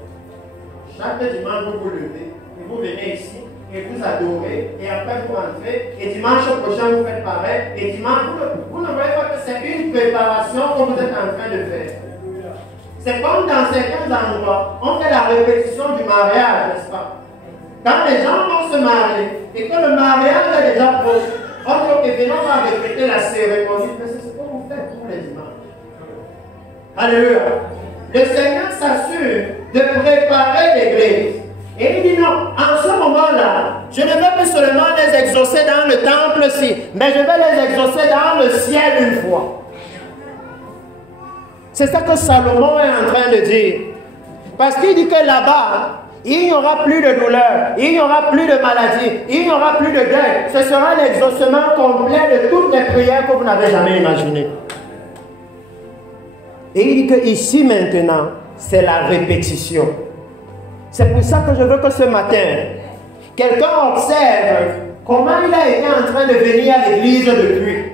Chaque dimanche, vous vous levez, et vous venez ici, et vous adorez, et après vous rentrez, et dimanche prochain, vous faites pareil, et dimanche, vous ne voyez pas que c'est une préparation que vous êtes en train de faire. C'est comme dans certains endroits, on fait la répétition du mariage, n'est-ce pas? Quand les gens vont se marier, et que le mariage est déjà proche, on dit que venons à répéter la cérémonie, mais c'est ce que vous faites tous les dimanches. Alléluia. Le Seigneur s'assure de préparer l'église. Et il dit non, en ce moment-là, je ne vais plus seulement les exaucer dans le temple-ci, mais je vais les exaucer dans le ciel une fois. C'est ça que Salomon est en train de dire. Parce qu'il dit que là-bas, il n'y aura plus de douleur, il n'y aura plus de maladie, il n'y aura plus de deuil. Ce sera l'exaucement complet de toutes les prières que vous n'avez jamais imaginées. Et il dit que ici maintenant, c'est la répétition. C'est pour ça que je veux que ce matin, quelqu'un observe comment il a été en train de venir à l'église depuis.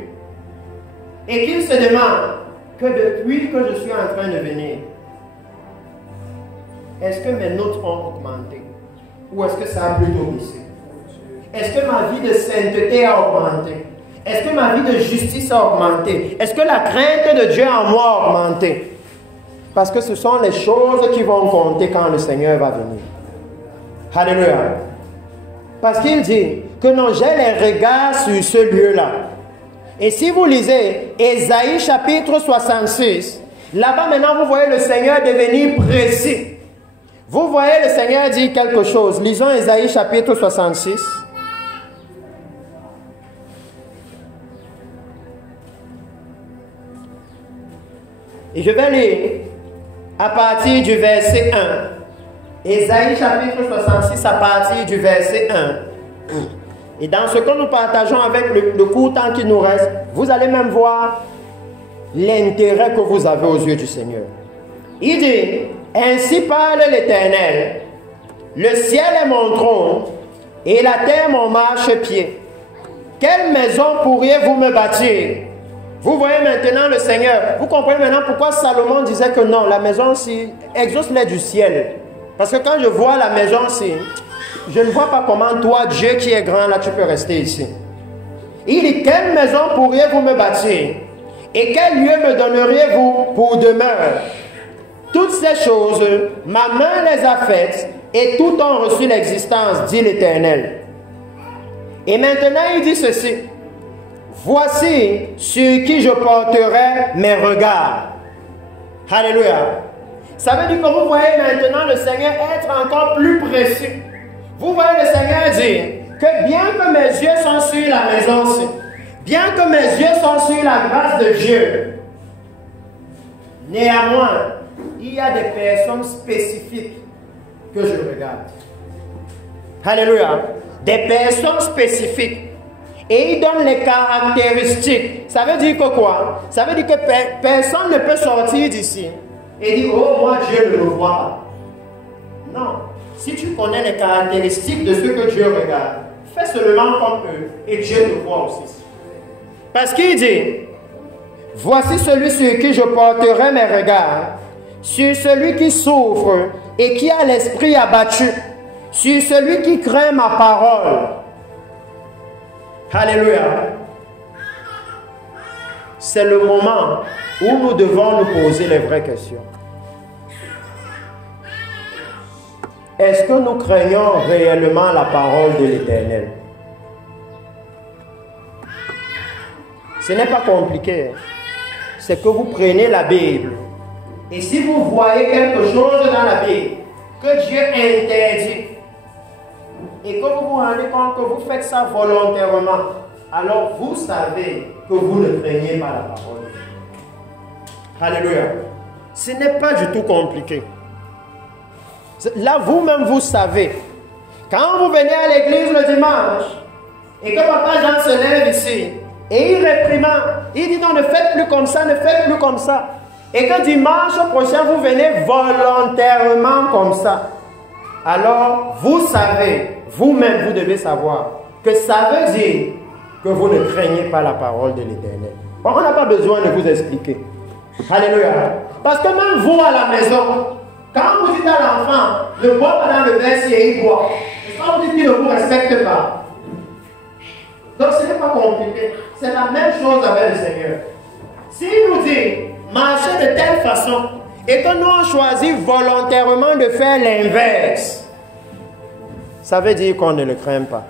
Et qu'il se demande que depuis que je suis en train de venir, est-ce que mes notes ont augmenté? Ou est-ce que ça a plutôt baissé? Est-ce que ma vie de sainteté a augmenté? Est-ce que ma vie de justice a augmenté? Est-ce que la crainte de Dieu en moi a augmenté? Parce que ce sont les choses qui vont compter quand le Seigneur va venir. Alléluia. Parce qu'il dit que non, j'ai les regards sur ce lieu-là. Et si vous lisez Ésaïe chapitre 66, là-bas maintenant vous voyez le Seigneur devenir précis. Vous voyez le Seigneur dire quelque chose. Lisons Ésaïe chapitre 66. Et je vais lire à partir du verset 1. Ésaïe chapitre 66 à partir du verset 1. Et dans ce que nous partageons avec le court temps qui nous reste, vous allez même voir l'intérêt que vous avez aux yeux du Seigneur. Il dit, ainsi parle l'Éternel, le ciel est mon trône et la terre mon marchepied. Quelle maison pourriez-vous me bâtir? Vous voyez maintenant le Seigneur. Vous comprenez maintenant pourquoi Salomon disait que non, la maison-ci exauce-les du ciel. Parce que quand je vois la maison-ci, je ne vois pas comment toi, Dieu qui est grand, là, tu peux rester ici. Il dit, quelle maison pourriez-vous me bâtir? Et quel lieu me donneriez-vous pour demeure? Toutes ces choses, ma main les a faites, et tout ont reçu l'existence, dit l'Éternel. Et maintenant, il dit ceci. Voici sur qui je porterai mes regards. Alléluia. Ça veut dire que vous voyez maintenant le Seigneur être encore plus précis. Vous voyez le Seigneur dire que bien que mes yeux sont sur la maison-ci, bien que mes yeux sont sur la grâce de Dieu, néanmoins, il y a des personnes spécifiques que je regarde. Alléluia. Des personnes spécifiques. Et il donne les caractéristiques. Ça veut dire que quoi? Ça veut dire que personne ne peut sortir d'ici et dire, oh, moi, Dieu ne me voit pas. Non. Si tu connais les caractéristiques de ce que Dieu regarde, fais seulement comme eux et Dieu te voit aussi. Parce qu'il dit, voici celui sur qui je porterai mes regards, sur celui qui souffre et qui a l'esprit abattu, sur celui qui craint ma parole. Alléluia. c'est le moment où nous devons nous poser les vraies questions. Est-ce que nous craignons réellement la parole de l'Éternel? Ce n'est pas compliqué. C'est que vous prenez la Bible. Et si vous voyez quelque chose dans la Bible que Dieu interdit, et que vous vous rendez compte que vous faites ça volontairement, alors vous savez que vous ne craignez pas la parole. Alléluia. Ce n'est pas du tout compliqué. Là, vous-même, vous savez. Quand vous venez à l'église le dimanche, et que Papa Jean se lève ici, et il réprimande, il dit non, ne faites plus comme ça, ne faites plus comme ça. Et que dimanche prochain, vous venez volontairement comme ça. Alors, vous savez, vous-même, vous devez savoir que ça veut dire que vous ne craignez pas la parole de l'Éternel. Bon, on n'a pas besoin de vous expliquer. Alléluia. Parce que même vous à la maison, quand vous dites à l'enfant, ne bois pas dans le verre et il boit, quand vous dites qu'il ne vous respecte pas. Donc ce n'est pas compliqué. C'est la même chose avec le Seigneur. S'il nous dit, marchez de telle façon, et que nous on choisit volontairement de faire l'inverse, ça veut dire qu'on ne le craint pas.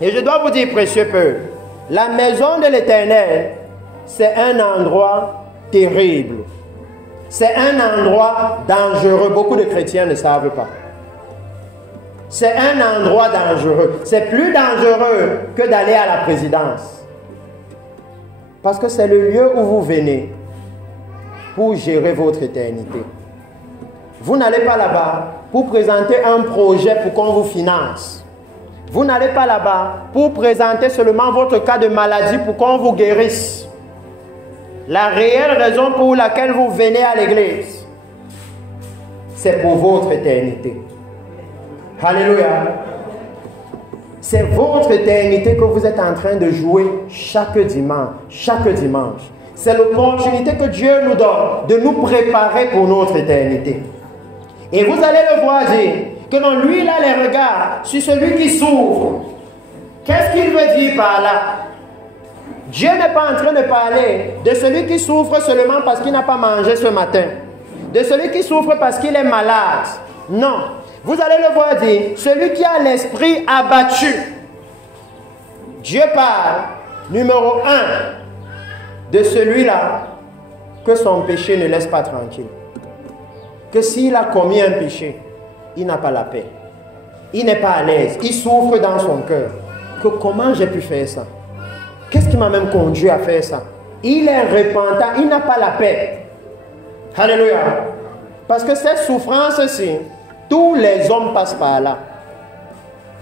Et je dois vous dire, précieux peuple, la maison de l'Éternel, c'est un endroit terrible. C'est un endroit dangereux. Beaucoup de chrétiens ne savent pas. C'est un endroit dangereux. C'est plus dangereux que d'aller à la présidence. Parce que c'est le lieu où vous venez pour gérer votre éternité. Vous n'allez pas là-bas pour présenter un projet pour qu'on vous finance. Vous n'allez pas là-bas pour présenter seulement votre cas de maladie pour qu'on vous guérisse. La réelle raison pour laquelle vous venez à l'église, c'est pour votre éternité. Alléluia. C'est votre éternité que vous êtes en train de jouer chaque dimanche. Chaque dimanche. C'est l'opportunité que Dieu nous donne de nous préparer pour notre éternité. Et vous allez le voir dire que non, lui, il a les regards sur celui qui souffre. Qu'est-ce qu'il veut dire par là? Dieu n'est pas en train de parler de celui qui souffre seulement parce qu'il n'a pas mangé ce matin. De celui qui souffre parce qu'il est malade. Non. Vous allez le voir dire, celui qui a l'esprit abattu. Dieu parle, numéro 1, de celui-là que son péché ne laisse pas tranquille. Que s'il a commis un péché, il n'a pas la paix. Il n'est pas à l'aise. Il souffre dans son cœur. Que comment j'ai pu faire ça? Qu'est-ce qui m'a même conduit à faire ça? Il est repentant, il n'a pas la paix. Alléluia. Parce que cette souffrance-ci, tous les hommes passent par là.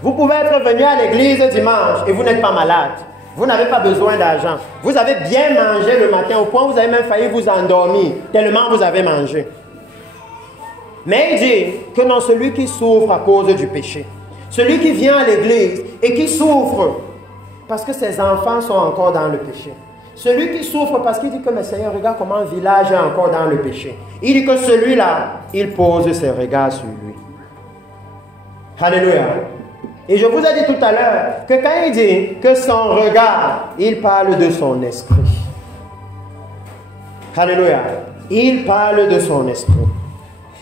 Vous pouvez être venu à l'église dimanche et vous n'êtes pas malade. Vous n'avez pas besoin d'argent. Vous avez bien mangé le matin au point où vous avez même failli vous endormir, tellement vous avez mangé. Mais il dit que non, celui qui souffre à cause du péché, celui qui vient à l'église et qui souffre parce que ses enfants sont encore dans le péché. Celui qui souffre parce qu'il dit que, mais Seigneur, regarde comment un village est encore dans le péché. Il dit que celui-là, il pose ses regards sur lui. Alléluia. Et je vous ai dit tout à l'heure que quand il dit que son regard, il parle de son esprit. Alléluia. Il parle de son esprit.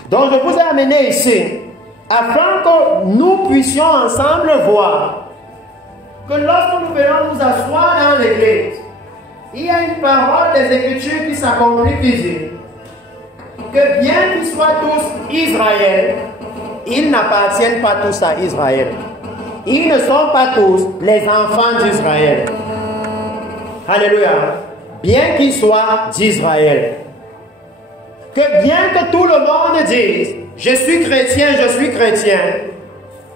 Donc je vous ai amené ici afin que nous puissions ensemble voir que lorsque nous venons nous asseoir dans l'église, il y a une parole des Écritures qui s'accomplit qui dit que bien qu'ils soient tous Israël, ils n'appartiennent pas tous à Israël. Ils ne sont pas tous les enfants d'Israël. Alléluia. Bien qu'ils soient d'Israël. Que bien que tout le monde dise je suis chrétien,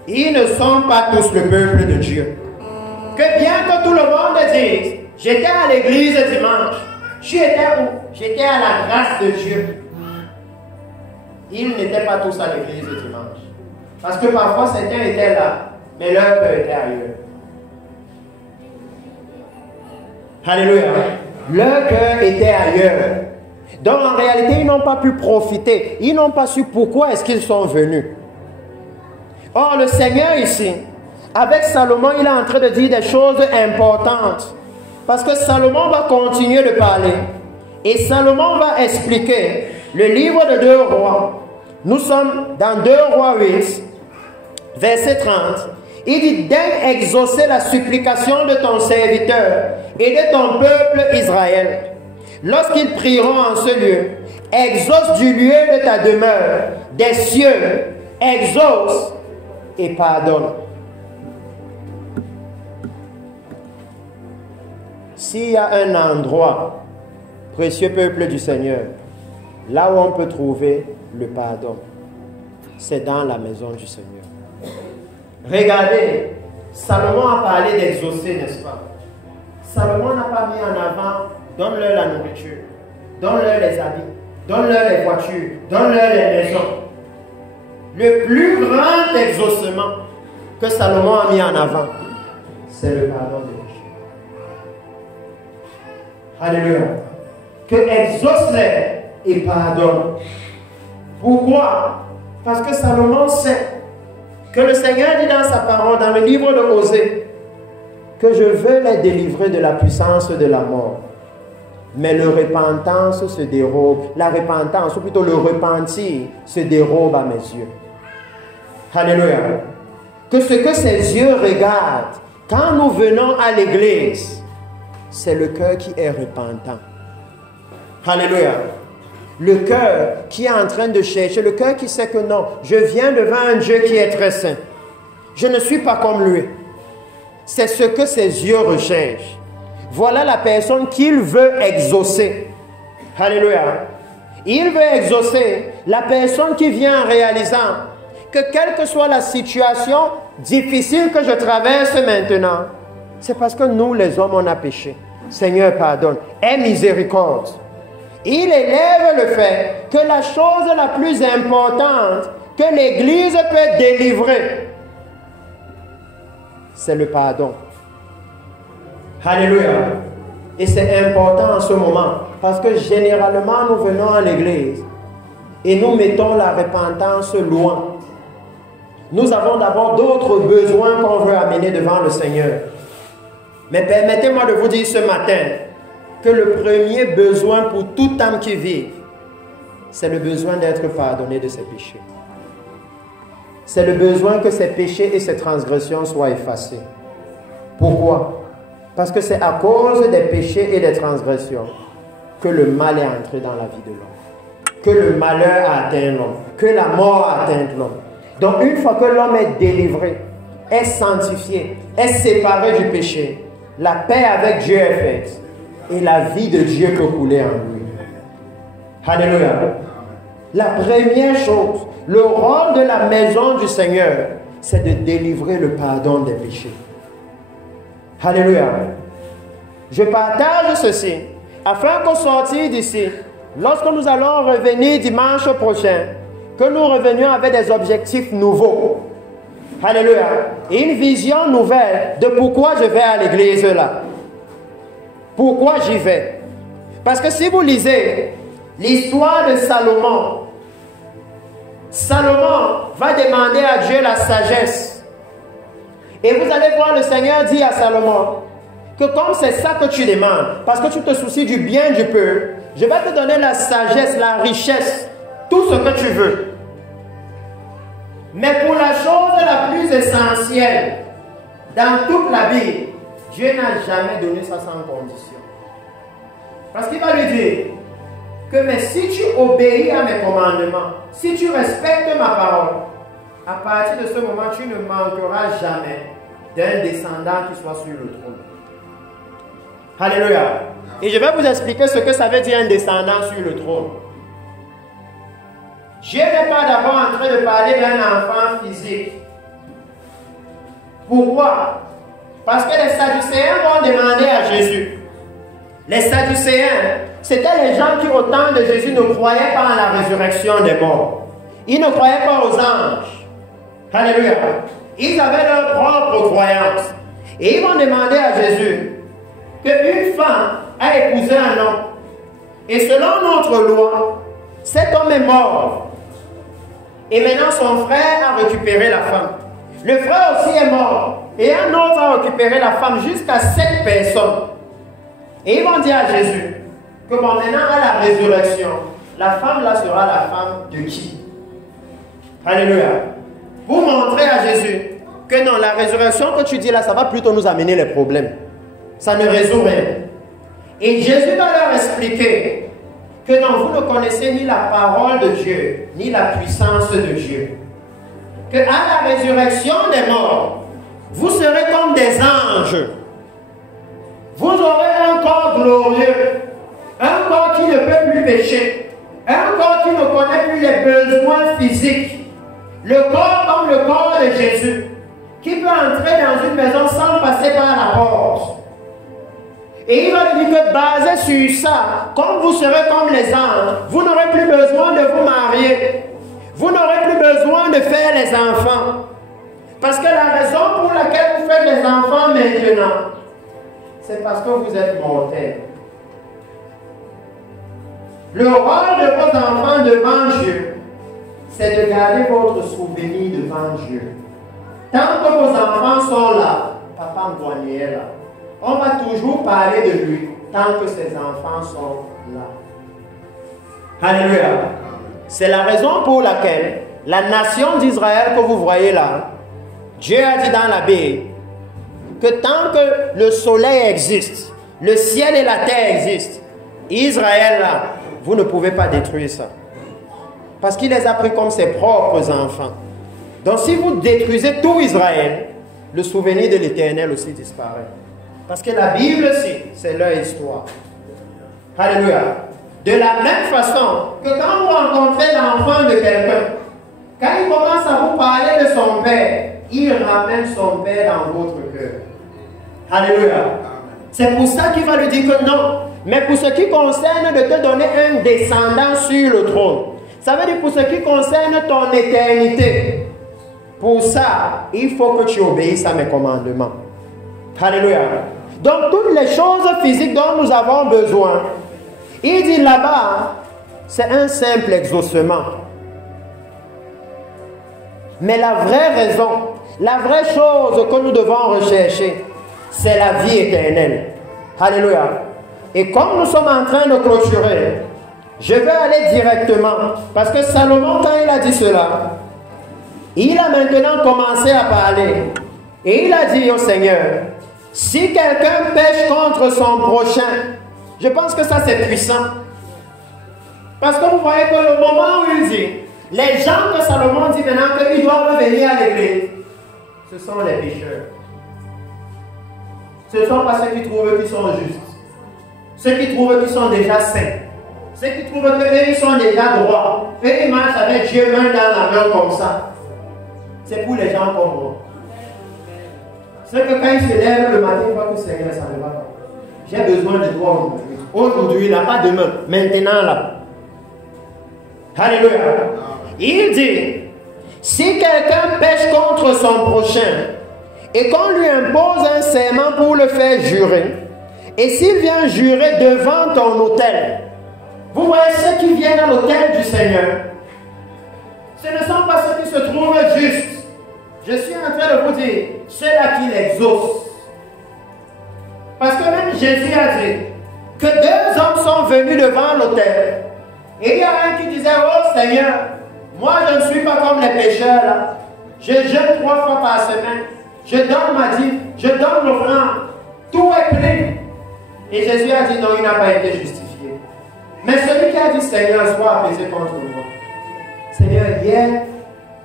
ils ne sont pas tous le peuple de Dieu. Que bien que tout le monde dise j'étais à l'église dimanche. J'étais où? J'étais à la grâce de Dieu. Ils n'étaient pas tous à l'église dimanche. Parce que parfois certains étaient là, mais leur cœur était ailleurs. Alléluia. Leur cœur était ailleurs. Donc en réalité, ils n'ont pas pu profiter. Ils n'ont pas su pourquoi est-ce qu'ils sont venus. Or, le Seigneur ici, avec Salomon, il est en train de dire des choses importantes. Parce que Salomon va continuer de parler. Et Salomon va expliquer le livre de 2 Rois. Nous sommes dans 2 Rois 8, verset 30. Il dit: daigne exaucer la supplication de ton serviteur et de ton peuple Israël. Lorsqu'ils prieront en ce lieu, exauce du lieu de ta demeure, des cieux, exauce et pardonne. S'il y a un endroit, précieux peuple du Seigneur, là où on peut trouver le pardon, c'est dans la maison du Seigneur. Regardez, Salomon a parlé d'exaucer, n'est-ce pas? Salomon n'a pas mis en avant: donne-leur la nourriture, donne-leur les habits, donne-leur les voitures, donne-leur les maisons. Le plus grand exaucement que Salomon a mis en avant, c'est le pardon des péchés. Alléluia. Que exauce-les et pardonne. Pourquoi? Parce que Salomon sait que le Seigneur dit dans sa parole, dans le livre de Osée, que je veux les délivrer de la puissance de la mort. Mais le repentance se dérobe, la repentance, ou plutôt le repentir, se dérobe à mes yeux. Alléluia. Que ce que ses yeux regardent quand nous venons à l'église, c'est le cœur qui est repentant. Alléluia. Le cœur qui est en train de chercher, le cœur qui sait que non, je viens devant un Dieu qui est très saint. Je ne suis pas comme lui. C'est ce que ses yeux recherchent. Voilà la personne qu'il veut exaucer. Alléluia. Il veut exaucer la personne qui vient en réalisant que quelle que soit la situation difficile que je traverse maintenant, c'est parce que nous les hommes on a péché. Seigneur pardonne, aie miséricorde. Il élève le fait que la chose la plus importante que l'Église peut délivrer, c'est le pardon. Alléluia. Et c'est important en ce moment, parce que généralement nous venons à l'église et nous mettons la repentance loin. Nous avons d'abord d'autres besoins qu'on veut amener devant le Seigneur. Mais permettez-moi de vous dire ce matin que le premier besoin pour toute âme qui vit, c'est le besoin d'être pardonné de ses péchés. C'est le besoin que ses péchés et ses transgressions soient effacés. Pourquoi? Parce que c'est à cause des péchés et des transgressions que le mal est entré dans la vie de l'homme, que le malheur a atteint l'homme, que la mort a atteint l'homme. Donc une fois que l'homme est délivré, est sanctifié, est séparé du péché, la paix avec Dieu est faite et la vie de Dieu peut couler en lui. Alléluia. La première chose, le rôle de la maison du Seigneur, c'est de délivrer le pardon des péchés. Alléluia. Je partage ceci afin qu'au sortir d'ici, lorsque nous allons revenir dimanche prochain, que nous revenions avec des objectifs nouveaux. Alléluia. Et une vision nouvelle de pourquoi je vais à l'église là. Pourquoi j'y vais? Parce que si vous lisez l'histoire de Salomon, Salomon va demander à Dieu la sagesse. Et vous allez voir le Seigneur dire à Salomon que comme c'est ça que tu demandes, parce que tu te soucies du bien du peuple, je vais te donner la sagesse, la richesse, tout ce que tu veux. Mais pour la chose la plus essentielle dans toute la Bible, Dieu n'a jamais donné ça sans condition. Parce qu'il va lui dire que mais si tu obéis à mes commandements, si tu respectes ma parole, à partir de ce moment, tu ne manqueras jamais d'un descendant qui soit sur le trône. Alléluia. Et je vais vous expliquer ce que ça veut dire un descendant sur le trône. Dieu n'est pas d'abord en train de parler d'un enfant physique. Pourquoi? Parce que les Sadducéens vont demander à Jésus. Les Sadducéens, c'était les gens qui, au temps de Jésus, ne croyaient pas en la résurrection des morts. Ils ne croyaient pas aux anges. Alléluia. Ils avaient leur propre croyance. Et ils vont demander à Jésus qu'une femme a épousé un homme. Et selon notre loi, cet homme est mort. Et maintenant son frère a récupéré la femme. Le frère aussi est mort. Et un autre a récupéré la femme jusqu'à 7 personnes. Et ils vont dire à Jésus que bon, maintenant à la résurrection, la femme là sera la femme de qui? Alléluia. Pour montrer à Jésus que non, la résurrection que tu dis là, ça va plutôt nous amener les problèmes. Ça ne résout rien. Et Jésus va leur expliquer que non, vous ne connaissez ni la parole de Dieu, ni la puissance de Dieu. Que à la résurrection des morts, vous serez comme des anges. Vous aurez un corps glorieux, un corps qui ne peut plus pécher, un corps qui ne connaît plus les besoins physiques. Le corps comme le corps de Jésus, qui peut entrer dans une maison sans passer par la porte. Et il va dire que basé sur ça, comme vous serez comme les anges, vous n'aurez plus besoin de vous marier. Vous n'aurez plus besoin de faire les enfants. Parce que la raison pour laquelle vous faites les enfants maintenant, c'est parce que vous êtes mortels. Le rôle de vos enfants devant Dieu, c'est de garder votre souvenir devant Dieu. Tant que vos enfants sont là, papa Ngouani est là. On va toujours parler de lui tant que ses enfants sont là. Alléluia. C'est la raison pour laquelle la nation d'Israël que vous voyez là, Dieu a dit dans la Bible que tant que le soleil existe, le ciel et la terre existent, Israël là, vous ne pouvez pas détruire ça. Parce qu'il les a pris comme ses propres enfants. Donc si vous détruisez tout Israël, le souvenir de l'Éternel aussi disparaît. Parce que la Bible aussi, c'est leur histoire. Alléluia. De la même façon que quand vous rencontrez l'enfant de quelqu'un, quand il commence à vous parler de son père, il ramène son père dans votre cœur. Alléluia. C'est pour ça qu'il va lui dire que non. Mais pour ce qui concerne de te donner un descendant sur le trône, ça veut dire pour ce qui concerne ton éternité, pour ça, il faut que tu obéisses à mes commandements. Alléluia. Donc toutes les choses physiques dont nous avons besoin, il dit là-bas, c'est un simple exaucement. Mais la vraie raison, la vraie chose que nous devons rechercher, c'est la vie éternelle. Alléluia. Et comme nous sommes en train de clôturer, je vais aller directement, parce que Salomon, quand il a dit cela, il a maintenant commencé à parler. Et il a dit au Seigneur, si quelqu'un pêche contre son prochain, je pense que ça c'est puissant. Parce que vous voyez que le moment où il dit, les gens que Salomon dit maintenant qu'ils doivent venir à l'église, ce sont les pécheurs. Ce ne sont pas ceux qui trouvent qu'ils sont justes. Ceux qui trouvent qu'ils sont déjà saints. Ceux qui trouvent qu'ils sont déjà droits. Eux, ils marchent avec Dieu main dans la main comme ça. C'est pour les gens comme moi. Ceux que quand ils se lèvent le matin, ils voient que Seigneur, ça ne va pas. J'ai besoin de toi aujourd'hui. Aujourd'hui, là, pas demain. Maintenant, là. Alléluia. Il dit, si quelqu'un pêche contre son prochain et qu'on lui impose un serment pour le faire jurer, et s'il vient jurer devant ton autel, vous voyez ceux qui viennent à l'autel du Seigneur, ce ne sont pas ceux qui se trouvent justes. Je suis en train de vous dire, ceux-là qui l'exaucent. Parce que même Jésus a dit que deux hommes sont venus devant l'autel. Et il y a un qui disait, oh Seigneur, moi je ne suis pas comme les pécheurs là. Je jeûne 3 fois par semaine. Je donne ma dîme, je donne l'offrande. Tout est plein. Et Jésus a dit non, il n'a pas été justifié. Mais celui qui a dit Seigneur, sois apaisé contre moi. Seigneur, hier,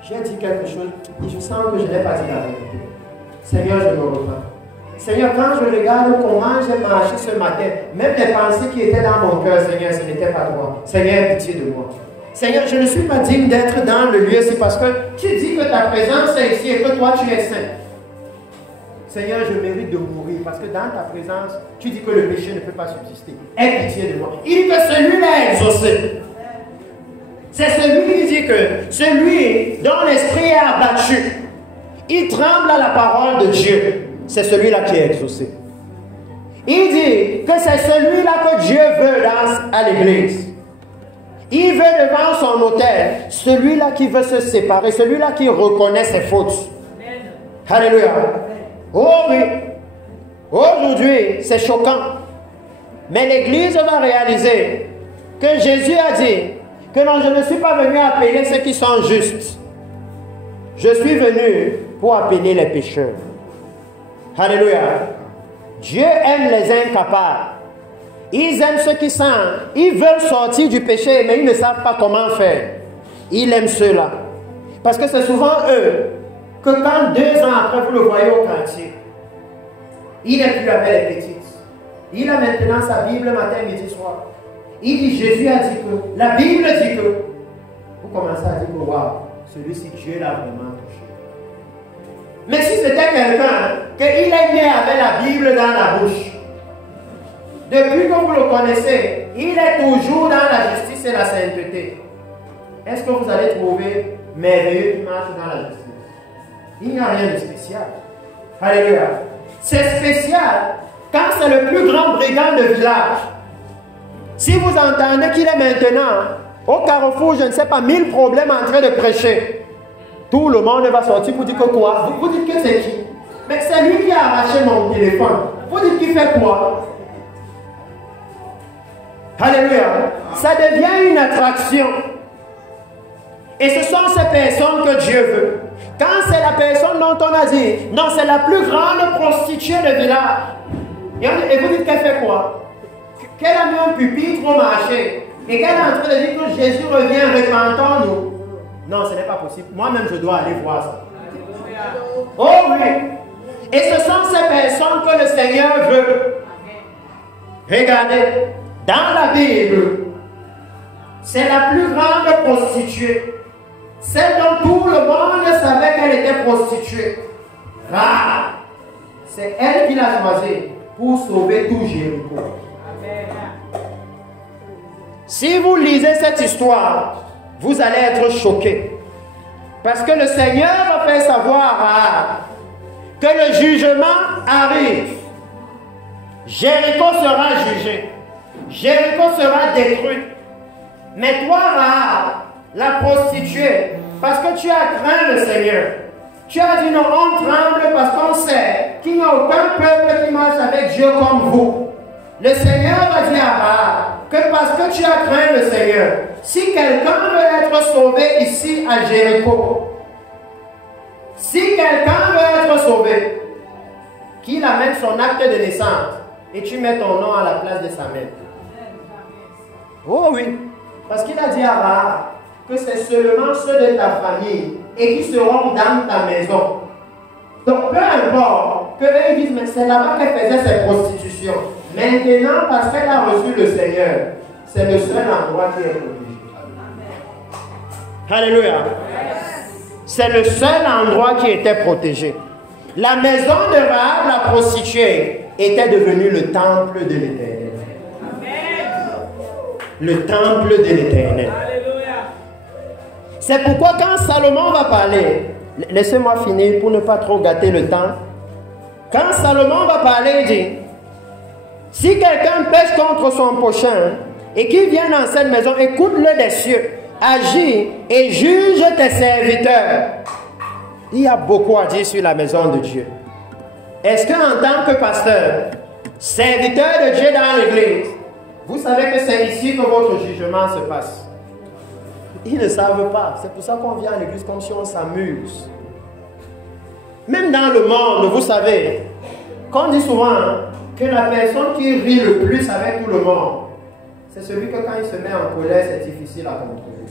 j'ai dit quelque chose et je sens que je n'ai pas dit la vérité. Seigneur, je me repens. Seigneur, quand je regarde comment j'ai marché ce matin, même les pensées qui étaient dans mon cœur, Seigneur, ce n'était pas toi. Seigneur, pitié de moi. Seigneur, je ne suis pas digne d'être dans le lieu, c'est parce que tu dis que ta présence est ici et que toi tu es saint. Seigneur, je mérite de mourir parce que dans ta présence, tu dis que le péché ne peut pas subsister. Aie pitié de moi. Il dit que celui-là est exaucé. C'est celui qui dit que celui dont l'esprit est abattu, il tremble à la parole de Dieu. C'est celui-là qui est exaucé. Il dit que c'est celui-là que Dieu veut à l'église. Il veut devant son autel celui-là qui veut se séparer, celui-là qui reconnaît ses fautes. Alléluia. Oh oui. Aujourd'hui, c'est choquant. Mais l'Église va réaliser que Jésus a dit que non, je ne suis pas venu appeler ceux qui sont justes. Je suis venu pour appeler les pécheurs. Alléluia. Dieu aime les incapables. Ils aiment ceux qui sentent. Ils veulent sortir du péché, mais ils ne savent pas comment faire. Il aime ceux-là. Parce que c'est souvent eux que quand 2 ans après vous le voyez au quartier, il n'est plus avec les petites. Il a maintenant sa Bible matin, midi, soir. Il dit, Jésus a dit que, la Bible dit que, vous commencez à dire que, waouh, celui-ci, Dieu l'a vraiment touché. Mais si c'était quelqu'un, qu'il est né avec la Bible dans la bouche, depuis que vous le connaissez, il est toujours dans la justice et la sainteté. Est-ce que vous allez trouver merveilleux qui marche dans la justice? Il n'y a rien de spécial. Alléluia. C'est spécial quand c'est le plus grand brigand de village. Si vous entendez qu'il est maintenant au carrefour, je ne sais pas, 1000 problèmes en train de prêcher, tout le monde va sortir pour dire que quoi? Vous dites que c'est qui? Mais c'est lui qui a arraché mon téléphone. Vous dites qu'il fait quoi? Alléluia. Ça devient une attraction. Et ce sont ces personnes que Dieu veut. Quand c'est la personne dont on a dit, non, c'est la plus grande prostituée de village. Et vous dites qu'elle fait quoi? Qu'elle a mis un pupitre au marché. Et qu'elle est en train de dire que Jésus revient, repentons-nous. Non, ce n'est pas possible. Moi-même, je dois aller voir ça. Oh oui. Et ce sont ces personnes que le Seigneur veut. Regardez, dans la Bible, c'est la plus grande prostituée. Celle dont tout le monde savait qu'elle était prostituée. Ah, c'est elle qui l'a choisie pour sauver tout Jéricho. Si vous lisez cette histoire, vous allez être choqués. Parce que le Seigneur va faire savoir à que le jugement arrive. Jéricho sera jugé. Jéricho sera détruit. Mais toi, Rahab, la prostituée, parce que tu as craint le Seigneur, tu as dit non, on tremble parce qu'on sait qu'il n'y a aucun peuple qui marche avec Dieu comme vous. Le Seigneur va dire à Rahab que parce que tu as craint le Seigneur, si quelqu'un veut être sauvé ici à Jéricho, si quelqu'un veut être sauvé, qu'il amène son acte de naissance et tu mets ton nom à la place de sa mère. Oh oui, parce qu'il a dit à Rahab que c'est seulement ceux de ta famille et qui seront dans ta maison. Donc peu importe que eux disent, mais c'est là-bas qu'elle faisait ses prostitutions. Maintenant, parce qu'elle a reçu le Seigneur, c'est le seul endroit qui est protégé. Alléluia. C'est le seul endroit qui était protégé. La maison de Rahab, la prostituée, était devenue le temple de l'Éternel. Le temple de l'Éternel. C'est pourquoi quand Salomon va parler, laissez-moi finir pour ne pas trop gâter le temps. Quand Salomon va parler, il dit, si quelqu'un pêche contre son prochain et qu'il vient dans cette maison, écoute-le des cieux, agis et juge tes serviteurs. Il y a beaucoup à dire sur la maison de Dieu. Est-ce qu'en tant que pasteur, serviteur de Dieu dans l'église, vous savez que c'est ici que votre jugement se passe? Ils ne savent pas. C'est pour ça qu'on vient à l'église comme si on s'amuse. Même dans le monde, vous savez, qu'on dit souvent que la personne qui rit le plus avec tout le monde, c'est celui que quand il se met en colère, c'est difficile à contrôler.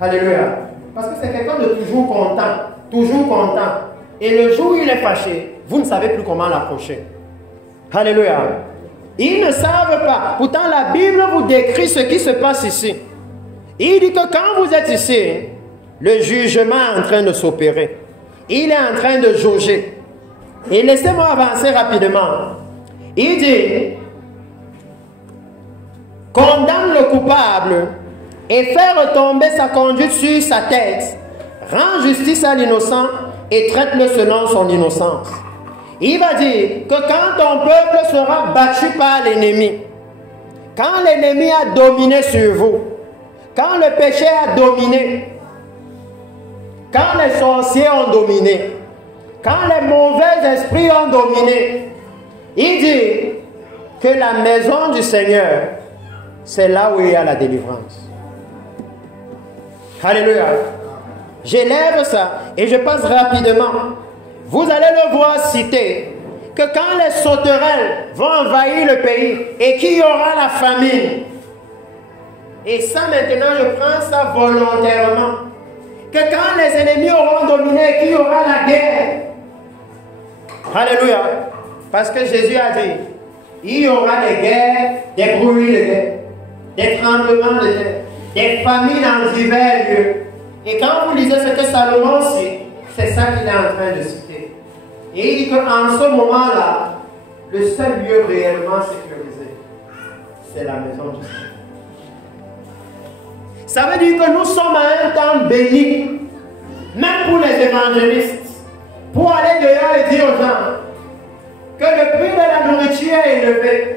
Alléluia. Parce que c'est quelqu'un de toujours content. Toujours content. Et le jour où il est fâché, vous ne savez plus comment l'approcher. Alléluia. Ils ne savent pas. Pourtant, la Bible vous décrit ce qui se passe ici. Il dit que quand vous êtes ici, le jugement est en train de s'opérer. Il est en train de jauger. Et laissez-moi avancer rapidement. Il dit, condamne le coupable et fait retomber sa conduite sur sa tête. Rends justice à l'innocent et traite-le selon son innocence. Il va dire que quand ton peuple sera battu par l'ennemi, quand l'ennemi a dominé sur vous, quand le péché a dominé, quand les sorciers ont dominé, quand les mauvais esprits ont dominé, il dit, que la maison du Seigneur, c'est là où il y a la délivrance. Alléluia. J'élève ça et je passe rapidement. Vous allez le voir citer que quand les sauterelles vont envahir le pays et qu'il y aura la famine, et ça maintenant je prends ça volontairement, que quand les ennemis auront dominé et qu'il y aura la guerre, alléluia, parce que Jésus a dit, il y aura des guerres, des bruits de guerre, des tremblements de terre, des famines en divers lieux. Et quand vous lisez ce que Salomon cite, c'est ça qu'il est en train de citer. Et il dit qu'en ce moment-là, le seul lieu réellement sécurisé, c'est la maison du Seigneur. Ça veut dire que nous sommes à un temps béni, même pour les évangélistes, pour aller dehors et dire aux gens que le prix de la nourriture est élevé,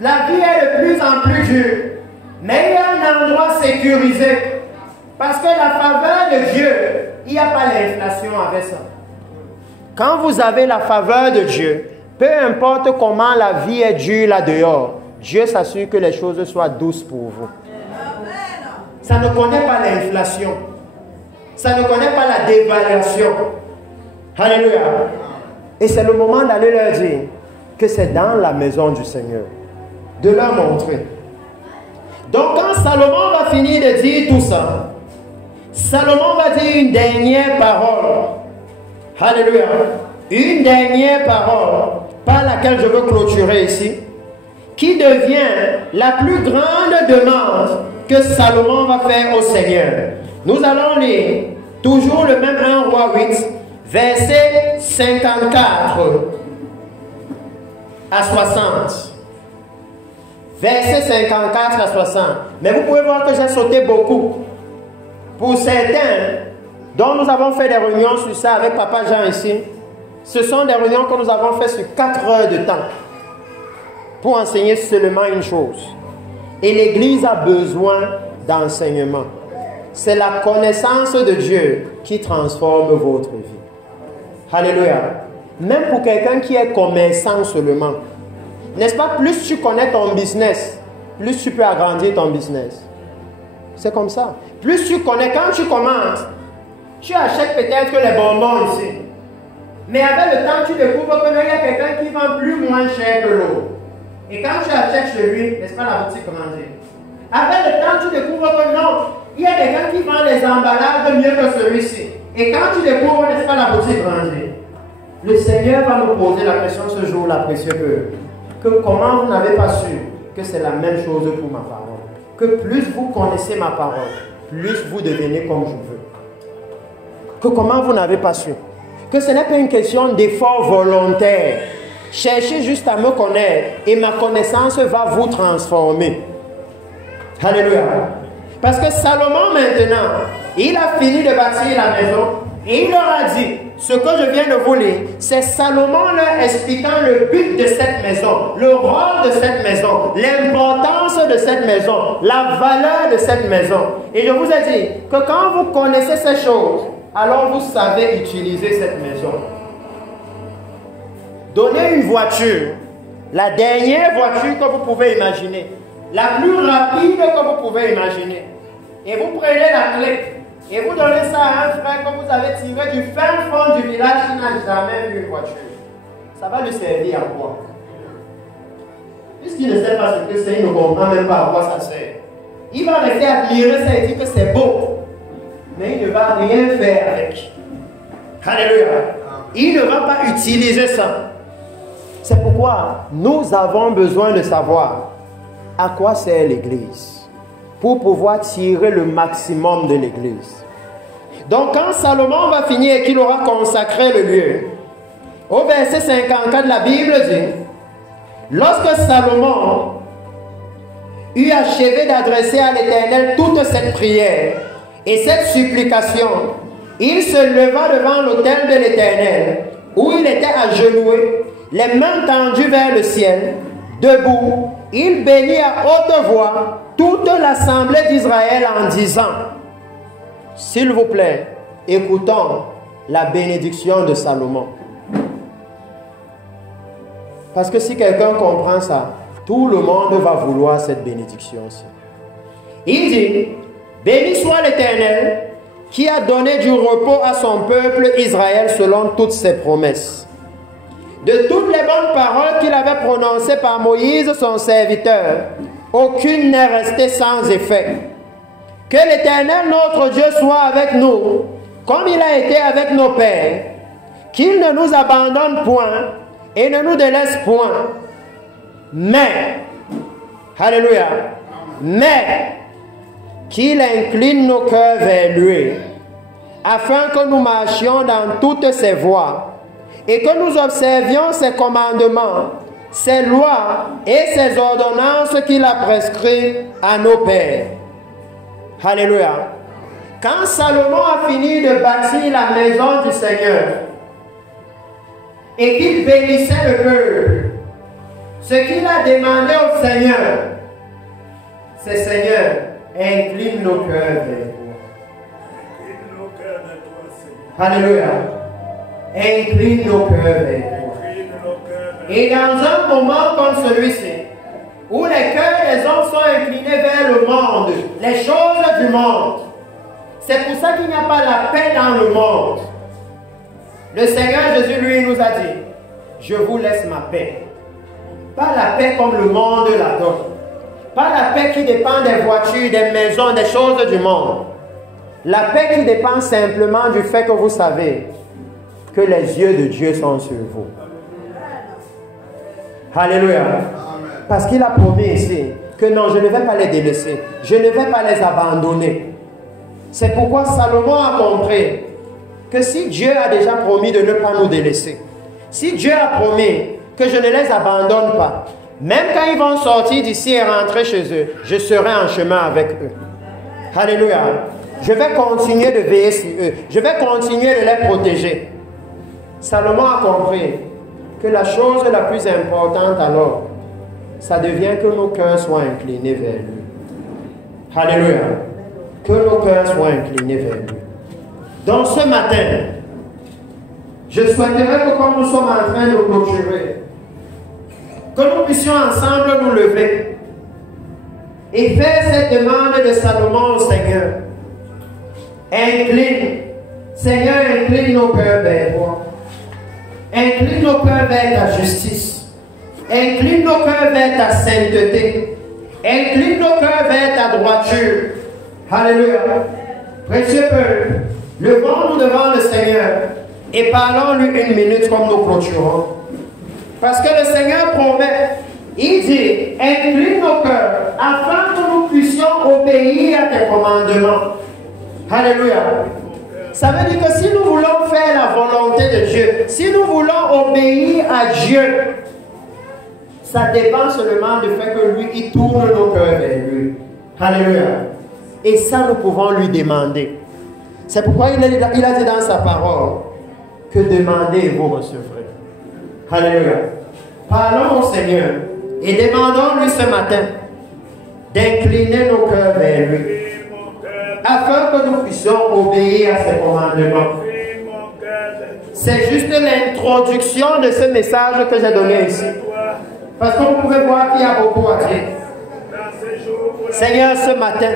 la vie est de plus en plus dure, mais il y a un endroit sécurisé, parce que la faveur de Dieu, il n'y a pas l'inflation avec ça. Quand vous avez la faveur de Dieu, peu importe comment la vie est dure là dehors, Dieu s'assure que les choses soient douces pour vous. Ça ne connaît pas l'inflation. Ça ne connaît pas la dévaluation. Alléluia. Et c'est le moment d'aller leur dire que c'est dans la maison du Seigneur. De leur montrer. Donc quand Salomon va finir de dire tout ça, Salomon va dire une dernière parole. Alléluia. Une dernière parole par laquelle je veux clôturer ici, qui devient la plus grande demande que Salomon va faire au Seigneur. Nous allons lire toujours le même 1 Roi 8, verset 54 à 60. Verset 54 à 60. Mais vous pouvez voir que j'ai sauté beaucoup. Pour certains, dont nous avons fait des réunions sur ça avec Papa Jean ici, ce sont des réunions que nous avons fait sur 4 heures de temps pour enseigner seulement une chose. Et l'Église a besoin d'enseignement. C'est la connaissance de Dieu qui transforme votre vie. Alléluia. Même pour quelqu'un qui est commerçant seulement. N'est-ce pas, plus tu connais ton business, plus tu peux agrandir ton business. C'est comme ça. Plus tu connais, quand tu commences, tu achètes peut-être les bonbons ici. Mais avec le temps, tu découvres qu'il y a quelqu'un qui vend plus ou moins cher que l'autre. Et quand tu achètes chez lui, n'est-ce pas, la boutique grandit. Avec le temps, tu découvres que non, il y a quelqu'un qui vend les emballages mieux que celui-ci. Et quand tu découvres, n'est-ce pas, la boutique grandit. Le Seigneur va nous poser la question ce jour-là, précieux peuple, que comment vous n'avez pas su que c'est la même chose pour ma parole. Que plus vous connaissez ma parole, plus vous devenez comme je veux. Que comment vous n'avez pas su. Que ce n'est pas une question d'effort volontaire. Cherchez juste à me connaître et ma connaissance va vous transformer. Alléluia. Parce que Salomon maintenant, il a fini de bâtir la maison et il leur a dit, ce que je viens de vous lire, c'est Salomon leur expliquant le but de cette maison, le rôle de cette maison, l'importance de cette maison, la valeur de cette maison. Et je vous ai dit que quand vous connaissez ces choses, alors vous savez utiliser cette maison. Donnez une voiture, la dernière voiture que vous pouvez imaginer, la plus rapide que vous pouvez imaginer, et vous prenez la clé, et vous donnez ça à un frère que vous avez tiré du fin fond du village qui n'a jamais vu une voiture. Ça va lui servir à quoi? Puisqu'il ne sait pas ce que c'est, il ne comprend même pas à quoi ça sert. Il va rester admirer ça et dire que c'est beau, mais il ne va rien faire avec. Alléluia. Il ne va pas utiliser ça. C'est pourquoi nous avons besoin de savoir à quoi sert l'Église pour pouvoir tirer le maximum de l'Église. Donc quand Salomon va finir et qu'il aura consacré le lieu, au verset 54 de la Bible dit, lorsque Salomon eut achevé d'adresser à l'Éternel toute cette prière et cette supplication, il se leva devant l'autel de l'Éternel, où il était agenoué, les mains tendues vers le ciel, debout, il bénit à haute voix toute l'assemblée d'Israël en disant, s'il vous plaît, écoutons la bénédiction de Salomon. Parce que si quelqu'un comprend ça, tout le monde va vouloir cette bénédiction-ci. Il dit, béni soit l'Éternel qui a donné du repos à son peuple Israël selon toutes ses promesses. De toutes les bonnes paroles qu'il avait prononcées par Moïse, son serviteur, aucune n'est restée sans effet. Que l'Éternel, notre Dieu, soit avec nous, comme il a été avec nos pères, qu'il ne nous abandonne point et ne nous délaisse point. Mais, alléluia, mais qu'il incline nos cœurs vers lui, afin que nous marchions dans toutes ses voies et que nous observions ses commandements, ses lois et ses ordonnances qu'il a prescrites à nos pères. Alléluia. Quand Salomon a fini de bâtir la maison du Seigneur et qu'il bénissait le peuple, ce qu'il a demandé au Seigneur, c'est Seigneur, incline nos cœurs vers toi. Alléluia. Incline nos cœurs vers toi. Et dans un moment comme celui-ci, où les cœurs des hommes sont inclinés vers le monde, les choses du monde, c'est pour ça qu'il n'y a pas la paix dans le monde. Le Seigneur Jésus, lui, nous a dit, je vous laisse ma paix. Pas la paix comme le monde la donne. Pas la paix qui dépend des voitures, des maisons, des choses du monde. La paix qui dépend simplement du fait que vous savez que les yeux de Dieu sont sur vous. Alléluia. Parce qu'il a promis ici que non, je ne vais pas les délaisser. Je ne vais pas les abandonner. C'est pourquoi Salomon a compris que si Dieu a déjà promis de ne pas nous délaisser, si Dieu a promis que je ne les abandonne pas, même quand ils vont sortir d'ici et rentrer chez eux, je serai en chemin avec eux. Alléluia. Je vais continuer de veiller sur eux. Je vais continuer de les protéger. Salomon a compris que la chose la plus importante alors, ça devient que nos cœurs soient inclinés vers lui. Alléluia. Que nos cœurs soient inclinés vers lui. Donc ce matin, je souhaiterais que comme nous sommes en train de clôturer, que nous puissions ensemble nous lever et faire cette demande de Salomon au Seigneur. Incline, Seigneur, incline nos cœurs vers toi. Incline nos cœurs vers ta justice. Incline nos cœurs vers ta sainteté. Incline nos cœurs vers ta droiture. Alléluia. Précieux peuple, levons-nous devant le Seigneur et parlons-lui une minute comme nous clôturons. Parce que le Seigneur promet, il dit, incline nos cœurs afin que nous puissions obéir à tes commandements. Alléluia. Ça veut dire que si nous voulons faire la volonté de Dieu, si nous voulons obéir à Dieu, ça dépend seulement du fait que lui, il tourne nos cœurs vers lui. Alléluia. Et ça, nous pouvons lui demander. C'est pourquoi il a dit dans sa parole que demandez et vous recevrez. Alléluia. Parlons au Seigneur et demandons-lui ce matin d'incliner nos cœurs vers lui, afin que nous puissions obéir à ses commandements. C'est juste l'introduction de ce message que j'ai donné ici. Parce que vous pouvez voir qu'il y a beaucoup à dire. Seigneur, ce matin,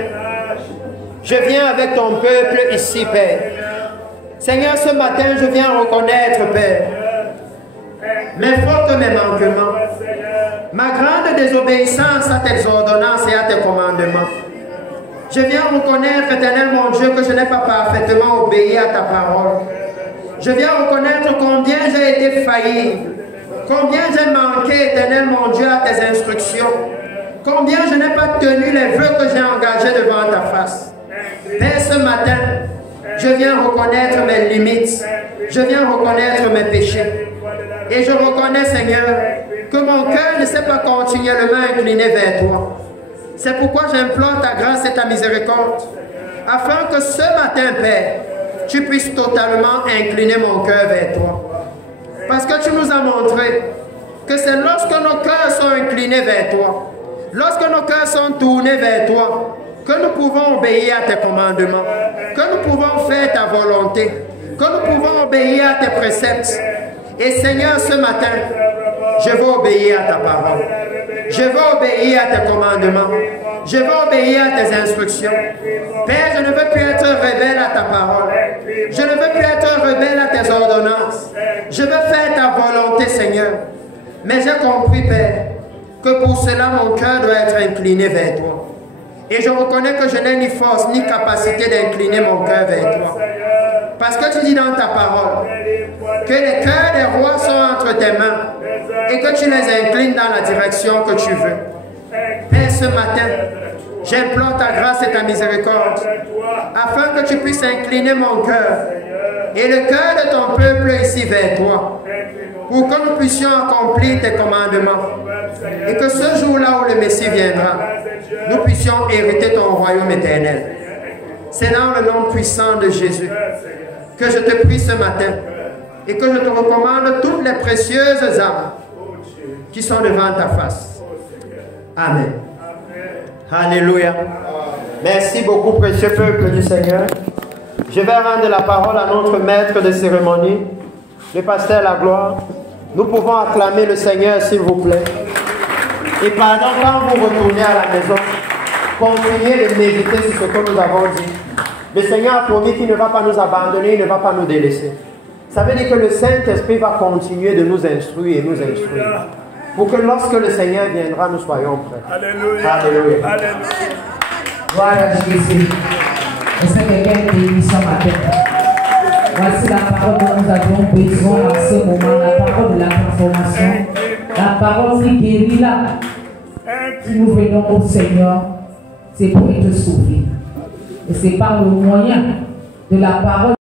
je viens avec ton peuple ici, Père. Seigneur, ce matin, je viens reconnaître, Père, mes fautes, mes manquements, ma grande désobéissance à tes ordonnances et à tes commandements. Je viens reconnaître, Éternel mon Dieu, que je n'ai pas parfaitement obéi à ta parole. Je viens reconnaître combien j'ai été faillible, combien j'ai manqué, Éternel mon Dieu, à tes instructions, combien je n'ai pas tenu les vœux que j'ai engagés devant ta face. Père, ce matin, je viens reconnaître mes limites, je viens reconnaître mes péchés. Et je reconnais, Seigneur, que mon cœur ne s'est pas continuellement incliné vers toi. C'est pourquoi j'implore ta grâce et ta miséricorde, afin que ce matin, Père, tu puisses totalement incliner mon cœur vers toi. Parce que tu nous as montré que c'est lorsque nos cœurs sont inclinés vers toi, lorsque nos cœurs sont tournés vers toi, que nous pouvons obéir à tes commandements, que nous pouvons faire ta volonté, que nous pouvons obéir à tes préceptes. Et Seigneur, ce matin, Je veux obéir à ta parole. Je veux obéir à tes commandements. Je veux obéir à tes instructions. Père, je ne veux plus être rebelle à ta parole. Je ne veux plus être rebelle à tes ordonnances. Je veux faire ta volonté, Seigneur. Mais j'ai compris, Père, que pour cela, mon cœur doit être incliné vers toi. Et je reconnais que je n'ai ni force ni capacité d'incliner mon cœur vers toi. Parce que tu dis dans ta parole que les cœurs des rois sont entre tes mains et que tu les inclines dans la direction que tu veux. Père, ce matin, j'implore ta grâce et ta miséricorde afin que tu puisses incliner mon cœur et le cœur de ton peuple ici vers toi pour que nous puissions accomplir tes commandements et que ce jour-là où le Messie viendra, nous puissions hériter ton royaume éternel. C'est dans le nom puissant de Jésus que je te prie ce matin et que je te recommande toutes les précieuses âmes qui sont devant ta face. Amen. Alléluia. Merci beaucoup, précieux peuple du Seigneur. Je vais rendre la parole à notre maître de cérémonie, le pasteur La Gloire. Nous pouvons acclamer le Seigneur, s'il vous plaît. Et pendant quand vous retournez à la maison, continuez de méditer sur ce que nous avons dit. Le Seigneur a promis qu'il ne va pas nous abandonner, il ne va pas nous délaisser. Ça veut dire que le Saint-Esprit va continuer de nous instruire et nous instruire. Pour que lorsque le Seigneur viendra, nous soyons prêts. Alléluia. Alléluia. Alléluia. Voilà Jésus. Est-ce que quelqu'un est béni ce matin? Voici la parole dont nous avons besoin en ce moment, la parole de la transformation, la parole qui guérit là. Si nous venons au Seigneur, c'est pour être sauvés. Et c'est par le moyen de la parole